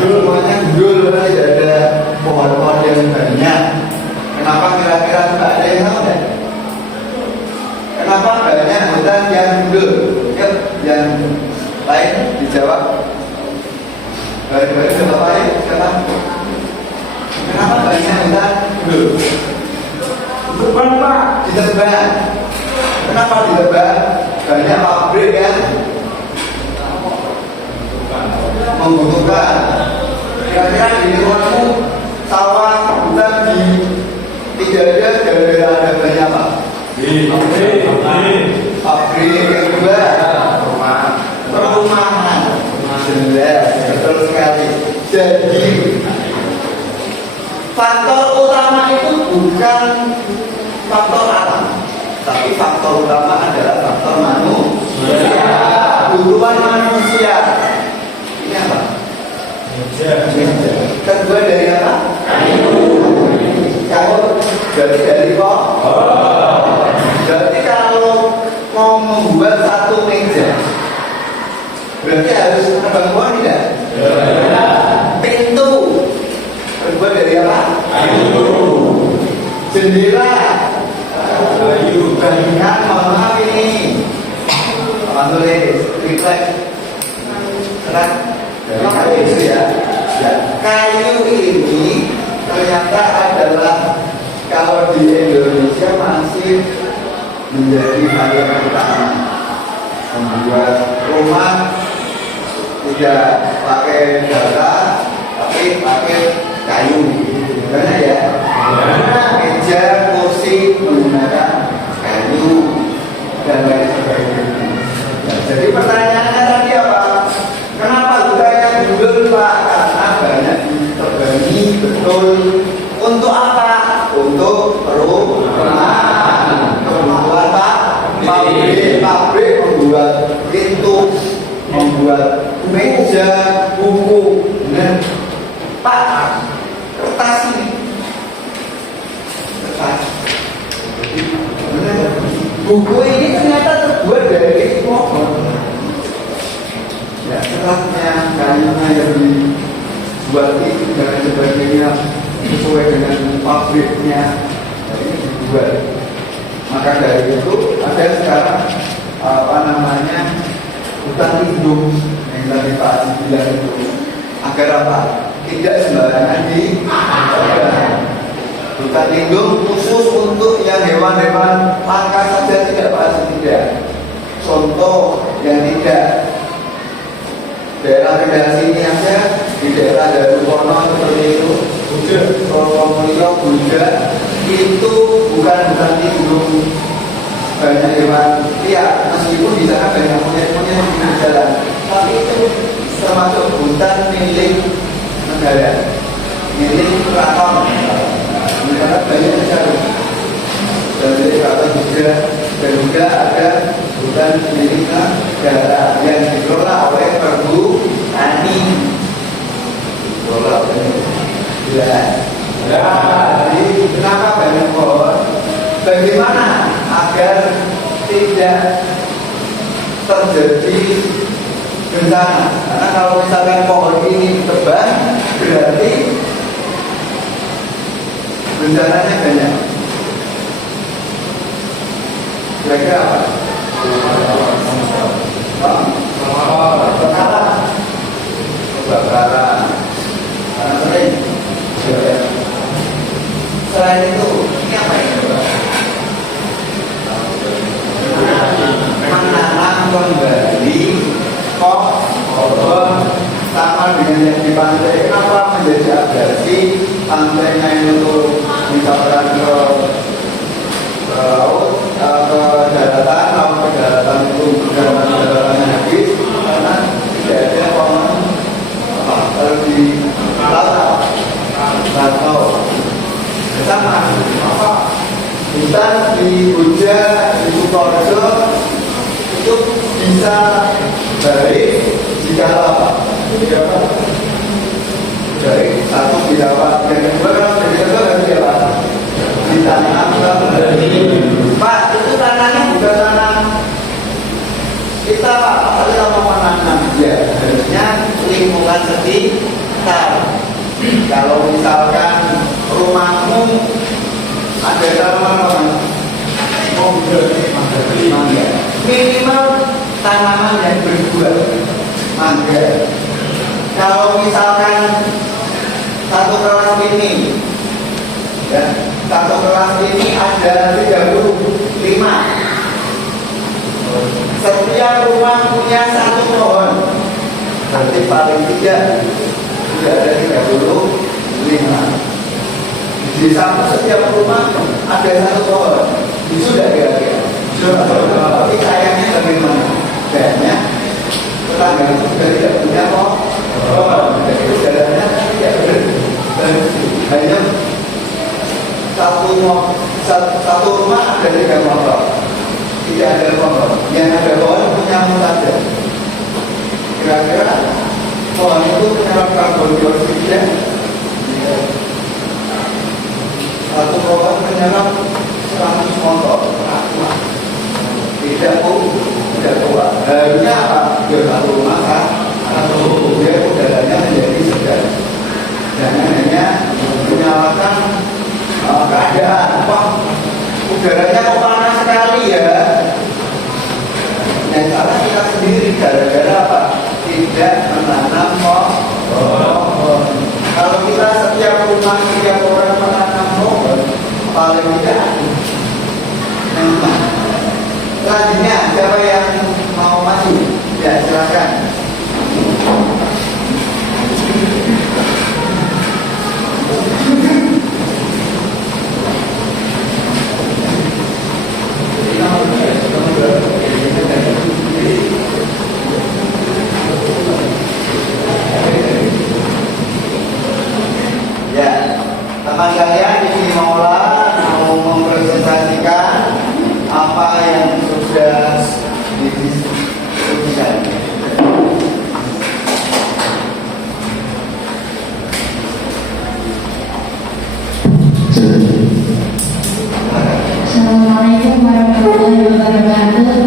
Dulu namanya gundul, tidak ada pohon-pohon yang banyak. Kenapa kira-kira tidak ada yang tahu ya? Kenapa banyak hutan yang gundul? Yuk, yang lain dijawab. Baik-baik, siapa lain? Siapa? Kenapa banyak hutan gundul? Ditebang Pak, ditebang. Kenapa ditebang? Banyak pabrik yang membutuhkan. Kira-kira di lingkunganmu sawah, hutan tidak ada gara-gara ada banyak apa? Pabrik yang kedua, perumahan. Jelas, betul sekali. Jadi faktor utama itu bukan faktor alam, tapi faktor utama adalah faktor manusia. Kebutuhan manusia. Ini apa? Kedua dari apa? Kalau dari kok? Berarti kalau mau membuat satu meja, berarti harus ada buah tidak? Pintu. Kedua dari apa? Jendela. Kan mohon maaf ini apa tulis refleks terang dari kayu itu ya. Kayu ini ternyata adalah kalau di Indonesia masih menjadi hal yang utama. Membuat rumah tidak pakai bata tapi pakai kayu, gimana ya? Meja, kursi menggunakan kayu dan lain sebagainya. Jadi pertanyaannya tadi apa? Kenapa hutannya gundul Pak? Karena banyak ditebangi betul. Untuk apa? Untuk perumahan. Kebutuhan Pak. Pabrik membuat pintu, membuat meja, buku, dan Pak kertas ini. Buku ini ternyata terbuat dari pohon. Ya, setelahnya kayunya yang dibuat itu dan sebagainya sesuai dengan pabriknya, ini dibuat. Maka dari itu ada sekarang apa namanya hutan lindung yang tadi Pak Haji bilang itu agar apa? Tidak sembarangan hutan lindung khusus untuk yang hewan-hewan langka saja tidak Pak, tidak. Contoh yang tidak daerah sini aja, di daerah Darupono seperti itu, Mulyo, Buddha, itu bukan hutan lindung banyak hewan liar, meskipun di sana banyak monyet-monyet yang di jalan, tapi itu termasuk hutan milik negara, milik keraton. Karena banyak sekali dari kata juga ada hutan milik negara yang dikelola oleh Perbu Tani. Dikelola oleh jadi kenapa banyak pohon? Bagaimana agar tidak terjadi bencana? Karena kalau misalkan pohon ini ditebang, berarti bencananya banyak. Kira-kira apa? Kebakaran. Karena sering. Selain itu, ini apa ini? Menanam kembali pohon sama dengan yang di pantai. Kenapa menjadi abrasi? Pantainya itu misalkan ke laut, ke daratan, laut ke daratan itu daratannya habis karena tidak ada pohon di laut atau sama apa hutan di Buja, di Sukoharjo itu bisa baik jika apa? Dari satu didapat, yang kedua kalau tidak harus ditanam kembali. sekitar. Kalau misalkan rumahmu ada tanaman mangga, minimal tanaman yang berbuah mangga. Kalau misalkan satu kelas ini, ya, satu kelas ini ada 35. Setiap rumah punya satu pohon, nanti paling tidak sudah ada 35. Di samping setiap rumah ada satu pohon, itu sudah kira-kira. Tapi sayangnya bagaimana? Sayangnya tetangga itu sudah tidak punya pohon, jadi udaranya tidak berhenti. Hanya satu rumah ada 3 pohon, tidak ada pohon. Yang ada pohon punya saja. Kira-kira pohon itu menyerap karbon dioksida. Satu pohon menyerap 100 motor. Tidak kuat. Harusnya apa? Satu rumah kan? Satu dia udaranya menjadi segar. Jangan hanya menyalakan keadaan. Wah, udaranya kok panas sekali ya. Yang salah kita sendiri gara-gara apa? Tidak menanam pohon. Kalau kita setiap rumah, setiap orang menanam pohon, paling tidak nyaman. Selanjutnya, siapa yang mau maju? Ya, silakan. Ya, teman kalian di sini mau mempresentasikan apa yang sudah didiskusikan. Assalamualaikum warahmatullahi wabarakatuh.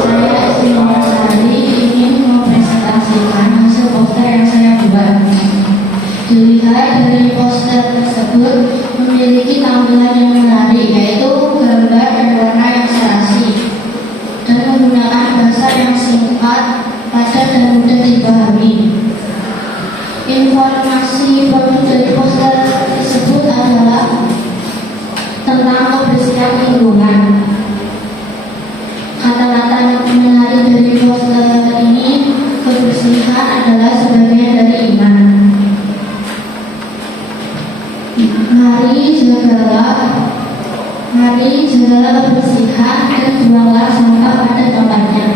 Saya Sri Sari ingin mempresentasikan hasil poster yang saya buat. Dilihat dari poster tersebut memiliki tampilan yang menarik, yaitu gambar dan warna yang serasi, dan menggunakan bahasa yang singkat, padat dan mudah dipahami. Informasi produk dari poster tersebut adalah tentang kebersihan lingkungan. Kata-kata yang menarik dari poster ini, kebersihan adalah sebagian dari iman. Mari jagalah kebersihan dan buanglah sampah pada tempatnya.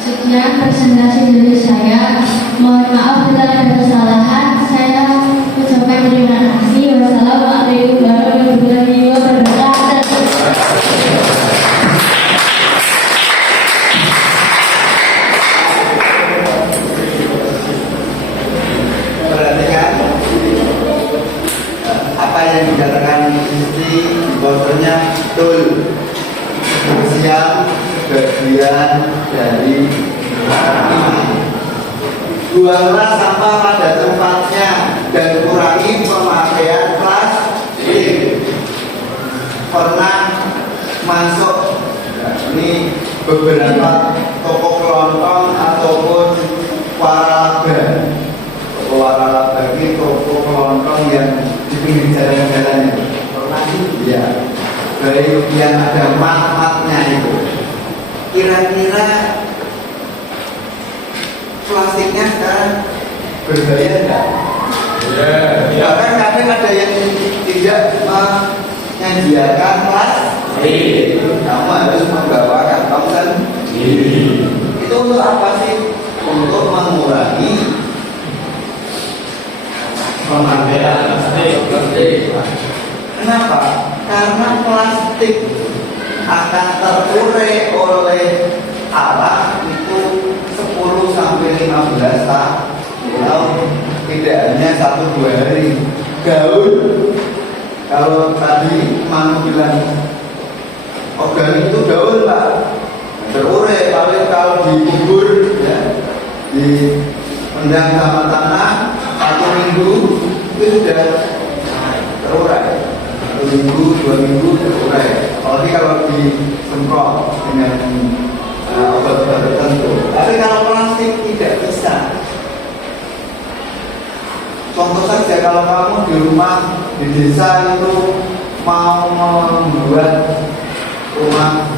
Sekian presentasi dari saya. Mohon maaf bila ada kesalahan. Saya ucapkan terima kasih. Wassalamualaikum warahmatullahi wabarakatuh. Perhatikan apa yang dikatakan di posternya betul. Kebersihan bagian dari iman. Buanglah sampah pada tempatnya dan kurangi pemakaian plastik. Pernah masuk ini beberapa toko kelontong ataupun waralaba. Toko waralaba ini toko kelontong yang di pinggir jalan-jalan itu. Pernah sih? Ya. Baik yang ada mat-matnya itu. Kira-kira plastiknya sekarang berbahaya enggak? Ya. Bahkan kadang ada yang tidak menyediakan plastik. Kamu harus membawa kantong sendiri. Itu untuk apa sih? Untuk mengurangi pemakaian plastik. Kenapa? Karena plastik akan terurai oleh alam itu 10 sampai 15 tahun. Tidak hanya 1-2 hari. Gaun, kalau tadi Manu bilang organik itu daun Pak, terurai. kalau dikubur ya, di pendang sama tanah 1 minggu itu sudah terurai. 1 minggu, 2 minggu terurai. Apalagi kalau disemprot dengan obat-obat tertentu. Tapi kalau plastik tidak bisa. Contoh saja kalau kamu di rumah di desa itu mau membuat rumah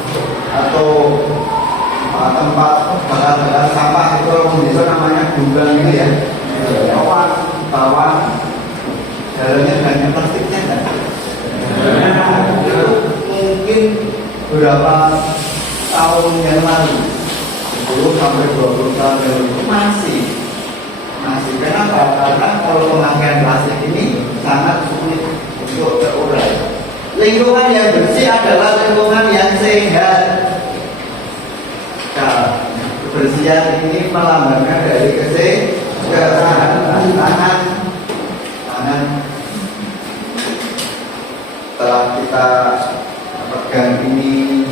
atau tempat bakar sampah itu kalau di desa namanya gudang itu ya. Bawah dalamnya banyak plastiknya kan. Itu mungkin berapa tahun yang lalu 10 sampai 20 tahun yang lalu masih. Kenapa? Karena kalau pemakaian plastik ini sangat sulit untuk terurai. Lingkungan yang bersih adalah lingkungan yang sehat. Nah, kebersihan ini melambangkan dari kesehatan tangan. Setelah kita pegang ini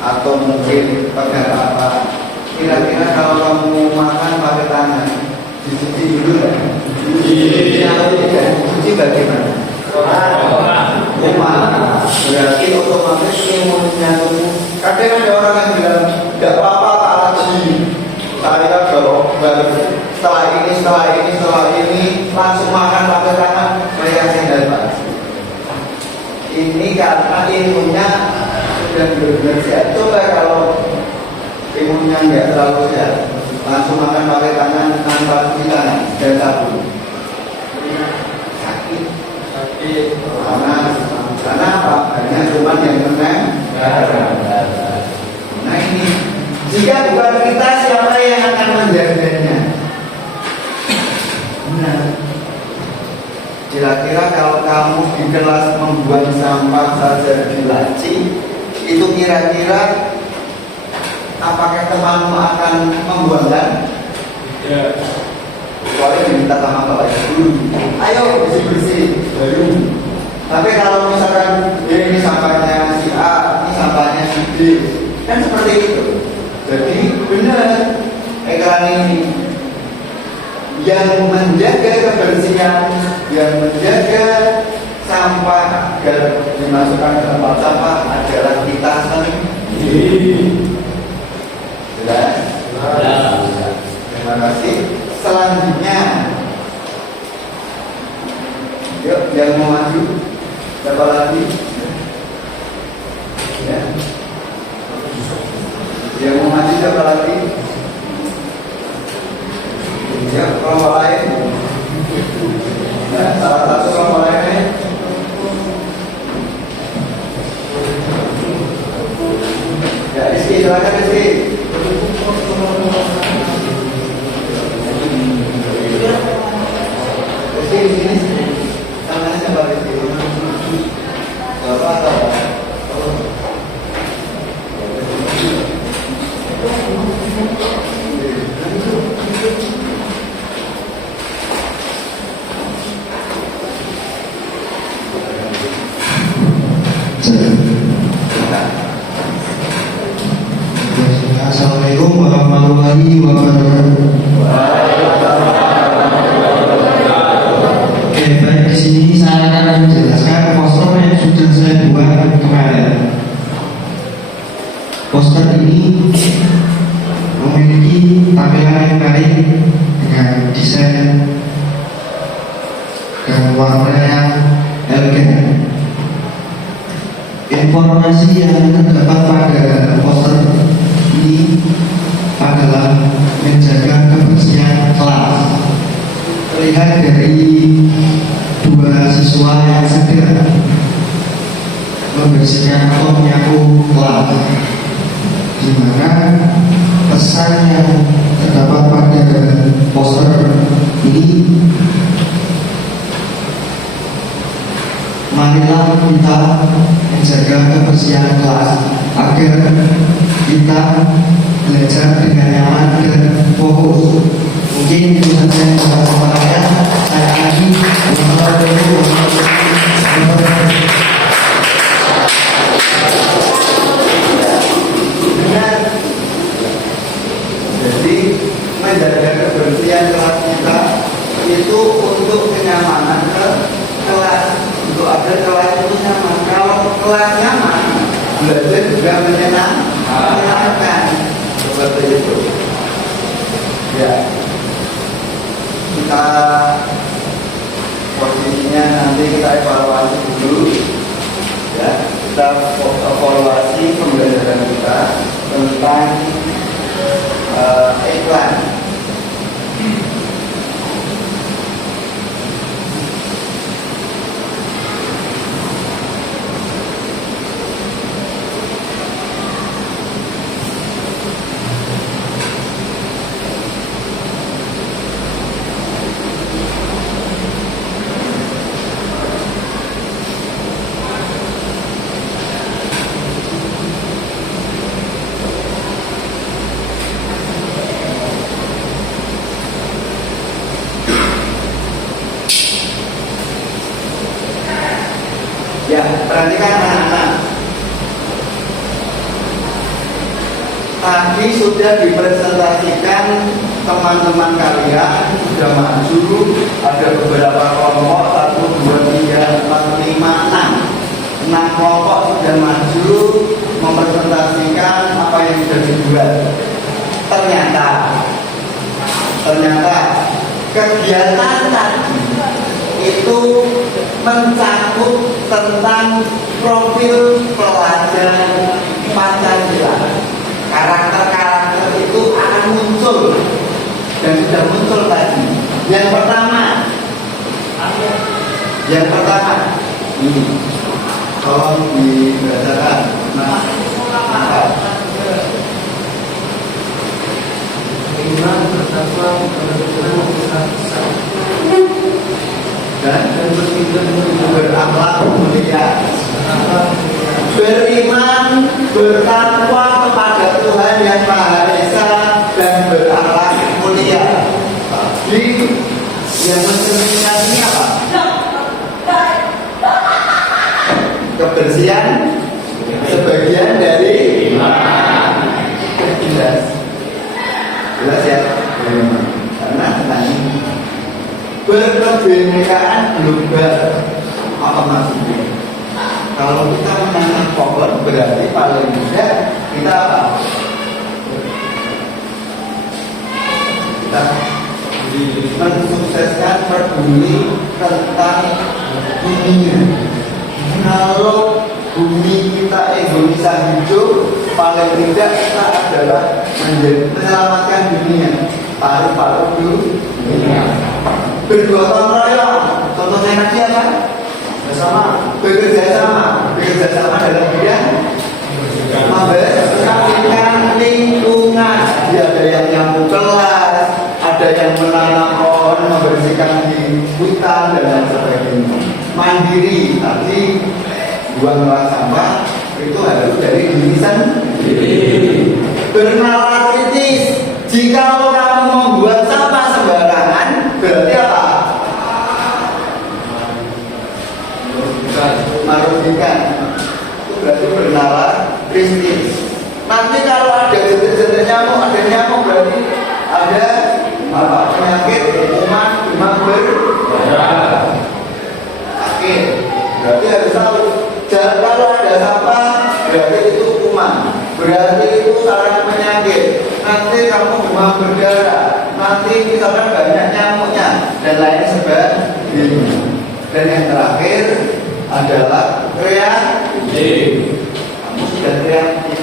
atau mungkin pegang apa, kira-kira kalau kamu makan pakai tangan dicuci dulu kan? Cuci bagaimana? Berarti otomatis imunnya tubuh. Kadang ada orang yang bilang tidak apa-apa alergi. Saya berobat setelah ini langsung makan pakai tangan, saya sehat Pak. Ini karena imunnya sudah benar-benar sehat. Coba kalau imunnya nggak terlalu sehat, langsung makan pakai tangan tanpa cuci tangan dan sabun. Sakit. Karena apa? Hanya cuma yang menang. Nah ini, jika bukan kita, siapa yang akan menjaganya? Benar. Kira-kira kalau kamu di kelas membuang sampah saja di laci, itu kira-kira apakah temanmu akan membuangkan? Ya. Kecuali diminta sama bapak dulu. Ayo bersih-bersih. Tapi kalau misalkan ini sampahnya si A, ini sampahnya si B, kan seperti itu. Jadi benar ekran ini yang menjaga kebersihan, yang menjaga sampah agar dimasukkan ke tempat sampah adalah kita sendiri. Jelas? Terima kasih. Selanjutnya, yuk yang mau maju, siapa lagi? Ya. Yang mau maju siapa lagi? Ya, kelompok lain. Ya, salah satu kelompok lainnya. Ya, Rizky, silakan Rizky. Rizky di sini. Tangannya siapa Rizky? Bapak atau apa? Assalamualaikum warahmatullahi wabarakatuh. Oke, baik, di sini saya akan menjelaskan poster yang sudah saya buat kemarin. Poster ini memiliki tampilan yang menarik dengan desain dan warna yang elegan. Informasi yang terdapat pada poster ini adalah menjaga kebersihan kelas. Terlihat dari 2 siswa yang sedang membersihkan atau menyapu kelas, di mana pesan yang terdapat pada poster ini: marilah kita menjaga kebersihan kelas agar kita belajar dengan nyaman dan fokus. Mungkin itu saja yang saya sampaikan. Saya akhiri. kenyamanan ke kelas. Untuk agar kelas itu nyaman. Kalau kelas nyaman, belajar juga menyenangkan. Seperti itu. Ya, kita posisinya nanti kita evaluasi dulu. Ya, kita evaluasi pembelajaran kita tentang iklan. Ya, perhatikan anak-anak. Tadi sudah dipresentasikan teman-teman kalian sudah maju. Ada beberapa kelompok 1, 2, 3, 4, 5, 6 kelompok sudah maju mempresentasikan apa yang sudah dibuat. Ternyata kegiatan tadi itu mencakup tentang profil pelajar Pancasila. Karakter-karakter itu akan muncul dan sudah muncul tadi. Yang pertama ini tolong dibacakan. Iman bertakwa kepada Tuhan dan berakhlak mulia. Beriman, bertakwa kepada Tuhan yang Maha Esa dan berakhlak mulia. Jadi yang mencerminkan ini apa? Kebersihan sebagian dari iman. Jelas ya? Karena tentang ini berkebinekaan global. Apa maksudnya? Kalau kita menanam pohon berarti paling mudah kita apa? Kita mensukseskan peduli tentang dunia. Kalau bumi kita Indonesia hidup, paling tidak kita adalah menyelamatkan dunia. Paru-paru dunia. Bergotong royong, contohnya nanti apa? Bekerja sama dalam bidang membersihkan lingkungan. Jadi ada yang nyapu kelas, ada yang menanam pohon, membersihkan di hutan dan lain sebagainya. Mandiri, tadi buang sampah itu harus dari diri sendiri. Bernalar kritis. Jika kamu membuat sampah sembarangan, berarti apa? Merugikan. Itu berarti bernalar kritis. Nanti kalau ada jenis-jenis nyamuk, berarti ada apa? Penyakit demam berdarah. Sakit. Berarti harus tahu. Kalau ada sampah, berarti itu kuman. Berarti itu sarana penyakit. Nanti kamu demam berdarah. Nanti misalkan banyak nyamuknya dan lain sebagainya. Dan yang terakhir adalah kreatif. Kamu sudah kreatif,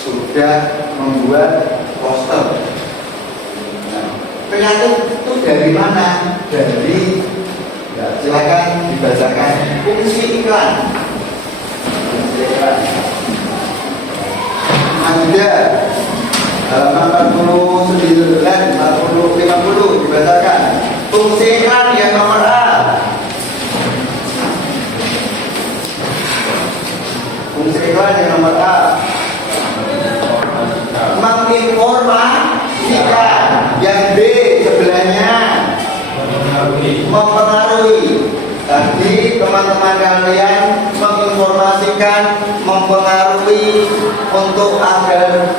sudah membuat poster. Nah, kreatif itu dari mana? Dari, ya, silakan dibacakan fungsi iklan. Ada halaman 49, 40, 50 dibacakan. Fungsi iklan yang nomor A. Fungsi iklan yang nomor A menginformasikan. Yang B sebelahnya mempengaruhi. Tadi teman-teman kalian menginformasikan, mempengaruhi untuk agar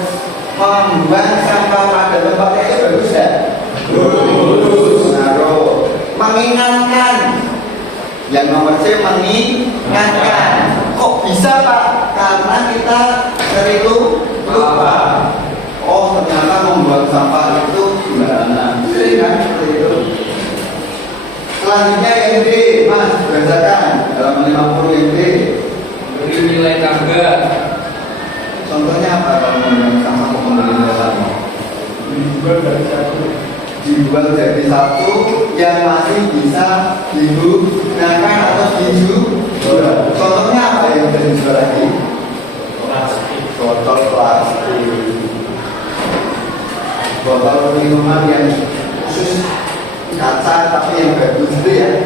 membuang sampah pada tempatnya itu bagus ya? Bagus. Mengaruh. mengingatkan. Yang nomor C, mengingatkan. Kok bisa Pak? Karena kita sering lupa. Oh ternyata membuang sampah itu gimana? Sering kan seperti itu. Selanjutnya yang D, Mas, bacakan dalam 50 yang D. Beri nilai tambah. Contohnya apa kalau membuang sampah kok memberi nilai tambah? Dijual jadi satu yang masih bisa digunakan atau dijual. Contohnya apa yang bisa dijual lagi? Botol plastik, botol minuman yang khusus kaca tapi yang bagus itu ya.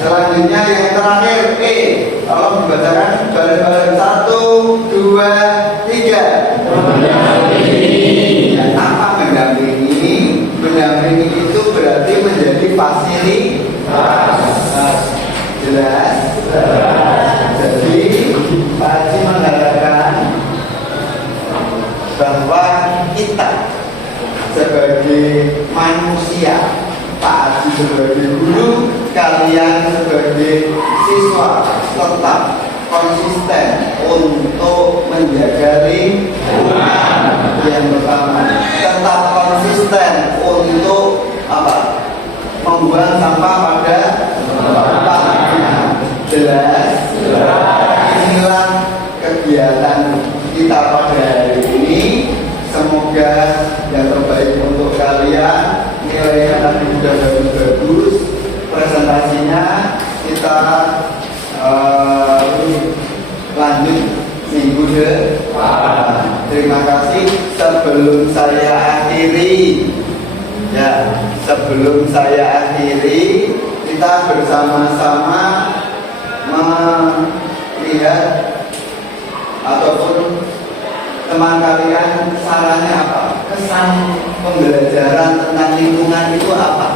Selanjutnya yang terakhir E, tolong dibacakan bareng-bareng 1, 2, 3. Apa mendampingi? Mendampingi itu berarti menjadi fasilitas. Jelas? Jadi Pak Haji mengharapkan bahwa kita sebagai manusia, Pak Haji sebagai guru, kalian sebagai siswa tetap konsisten untuk menjaga lingkungan. Yang pertama, tetap konsisten untuk apa? Membuang sampah pada tempatnya. Jelas? Inilah kegiatan kita pada hari ini. Semoga yang terbaik untuk kalian. Nilainya nanti sudah bagus-bagus. Presentasinya kita lanjut minggu depan. Terima kasih. Sebelum saya akhiri, kita bersama-sama melihat ataupun teman kalian sarannya apa? Kesan pembelajaran tentang lingkungan itu apa?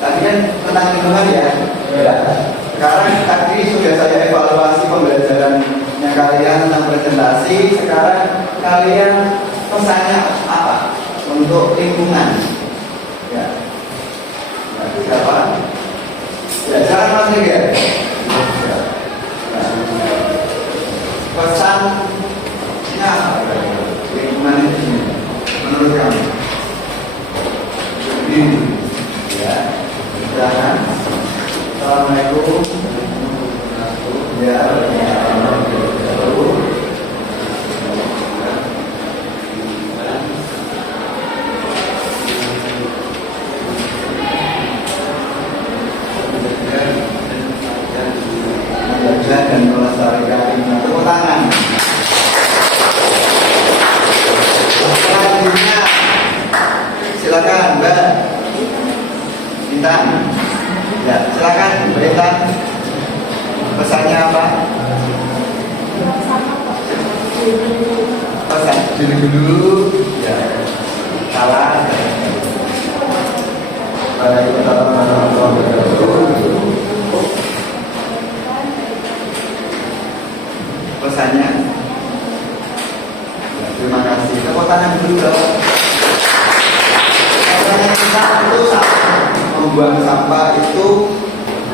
Tadi kan tentang lingkungan ya. Sekarang tadi sudah saya evaluasi pembelajarannya kalian tentang presentasi. Sekarang kalian pesannya apa untuk lingkungan? Ya. Siapa? Ya, jangan masuk ya. Pesannya apa? Lingkungan itu menurut kamu? Ini. Ya. Jangan. Assalamualaikum. Ya. Menjaga dan melestarikan lingkungan. Tepuk tangan. Selanjutnya, silakan Mbak Intan. Ya, silakan Mbak Intan. Pesannya apa? Pesan dulu. Ya. Salah. Waalaikumsalam warahmatullahi wabarakatuh. Pesannya. Ya, terima kasih. Tepuk tangan dulu dong. Pesannya kita itu membuang sampah itu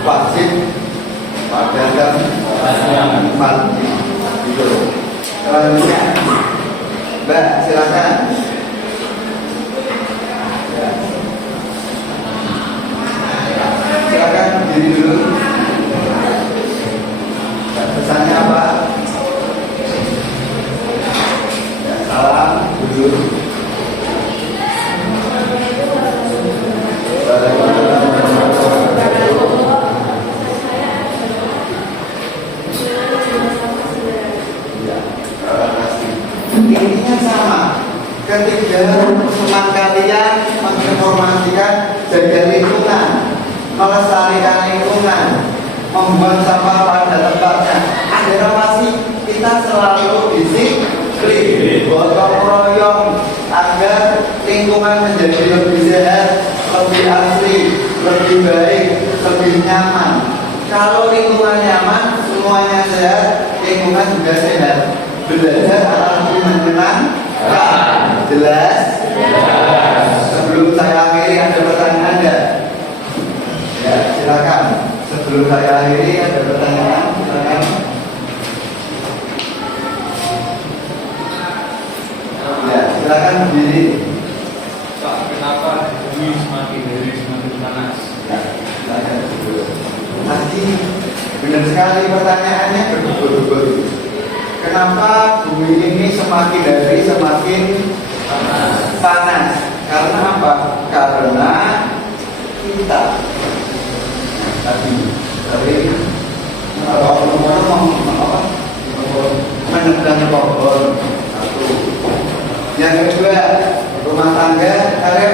wajib pada tempat itu. Selanjutnya, Mbak silakan. Ya. Silakan diri dulu. Pesannya apa? Ya, salam dulu. Intinya sama. Ketika teman kalian menginformasikan jaga lingkungan, melestarikan lingkungan, membuang sampah pada tempatnya, agar pasti kita selalu disiplin, gotong royong agar lingkungan menjadi lebih sehat, lebih asri, lebih baik, lebih nyaman. Kalau lingkungan nyaman, semuanya sehat, lingkungan juga sehat. Belajar akan menyenangkan. Jelas? Sebelum saya akhiri ada pertanyaan ya? saya akhiri, ada pertanyaan? Silakan. Ya, silakan berdiri. Pak, kenapa bumi semakin hari semakin panas? Ya, silakan dulu. Tadi benar sekali pertanyaannya berbobot. Kenapa bumi ini semakin hari semakin panas? Karena apa? Karena kita tadi menebang pohon. Satu. Yang kedua, rumah tangga ada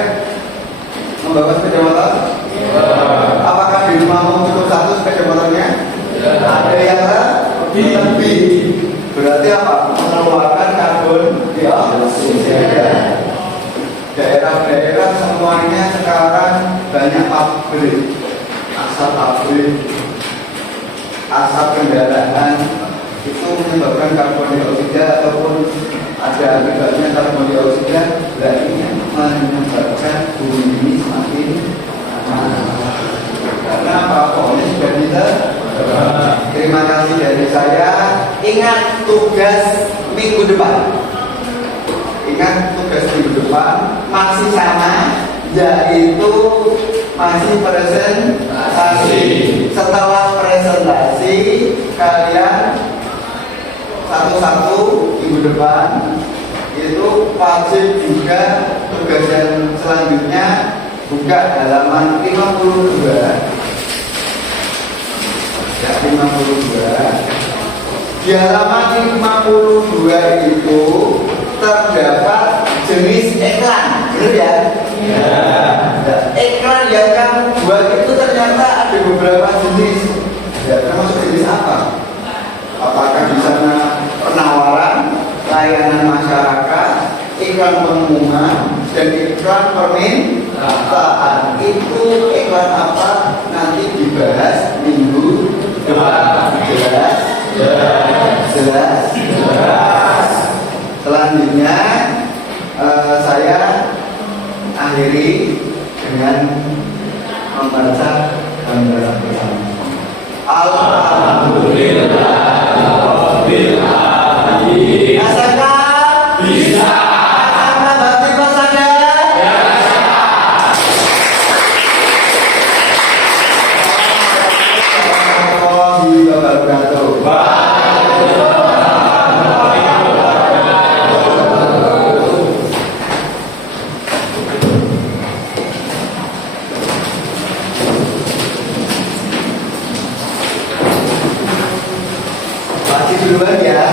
membawa sepeda motor. Apakah di rumahmu cukup satu sepeda motornya? Ada yang lebih. Berarti apa? Mengeluarkan karbon dioksida. Daerah-daerah semuanya sekarang banyak pabrik, asap pabrik, asap kendaraan itu menyebabkan karbon dioksida ataupun ada akibatnya karbon dioksida, berarti menyebabkan bumi ini semakin panas. Karena apa? Pohonnya sudah kita. Terima kasih dari saya. Ingat tugas minggu depan. Ingat tugas minggu depan masih sama, yaitu masih presentasi. Setelah presentasi kalian satu-satu minggu depan itu wajib juga tugas yang selanjutnya buka halaman 52. Ya, 52. Di halaman 52 itu terdapat jenis iklan, benar ya? Nah, iklan yang kamu buat itu ternyata ada beberapa jenis. Ya, termasuk jenis apa? Apakah di sana penawaran, layanan masyarakat, iklan pengumuman, dan iklan permintaan? Itu iklan apa? Nanti dibahas minggu depan. Jelas. Selanjutnya saya akhiri dengan membaca hamdalah bersama. Alhamdulillah rabbil alamin. Asalkan bisa. Asalkan batin pasada. Masih duluan ya.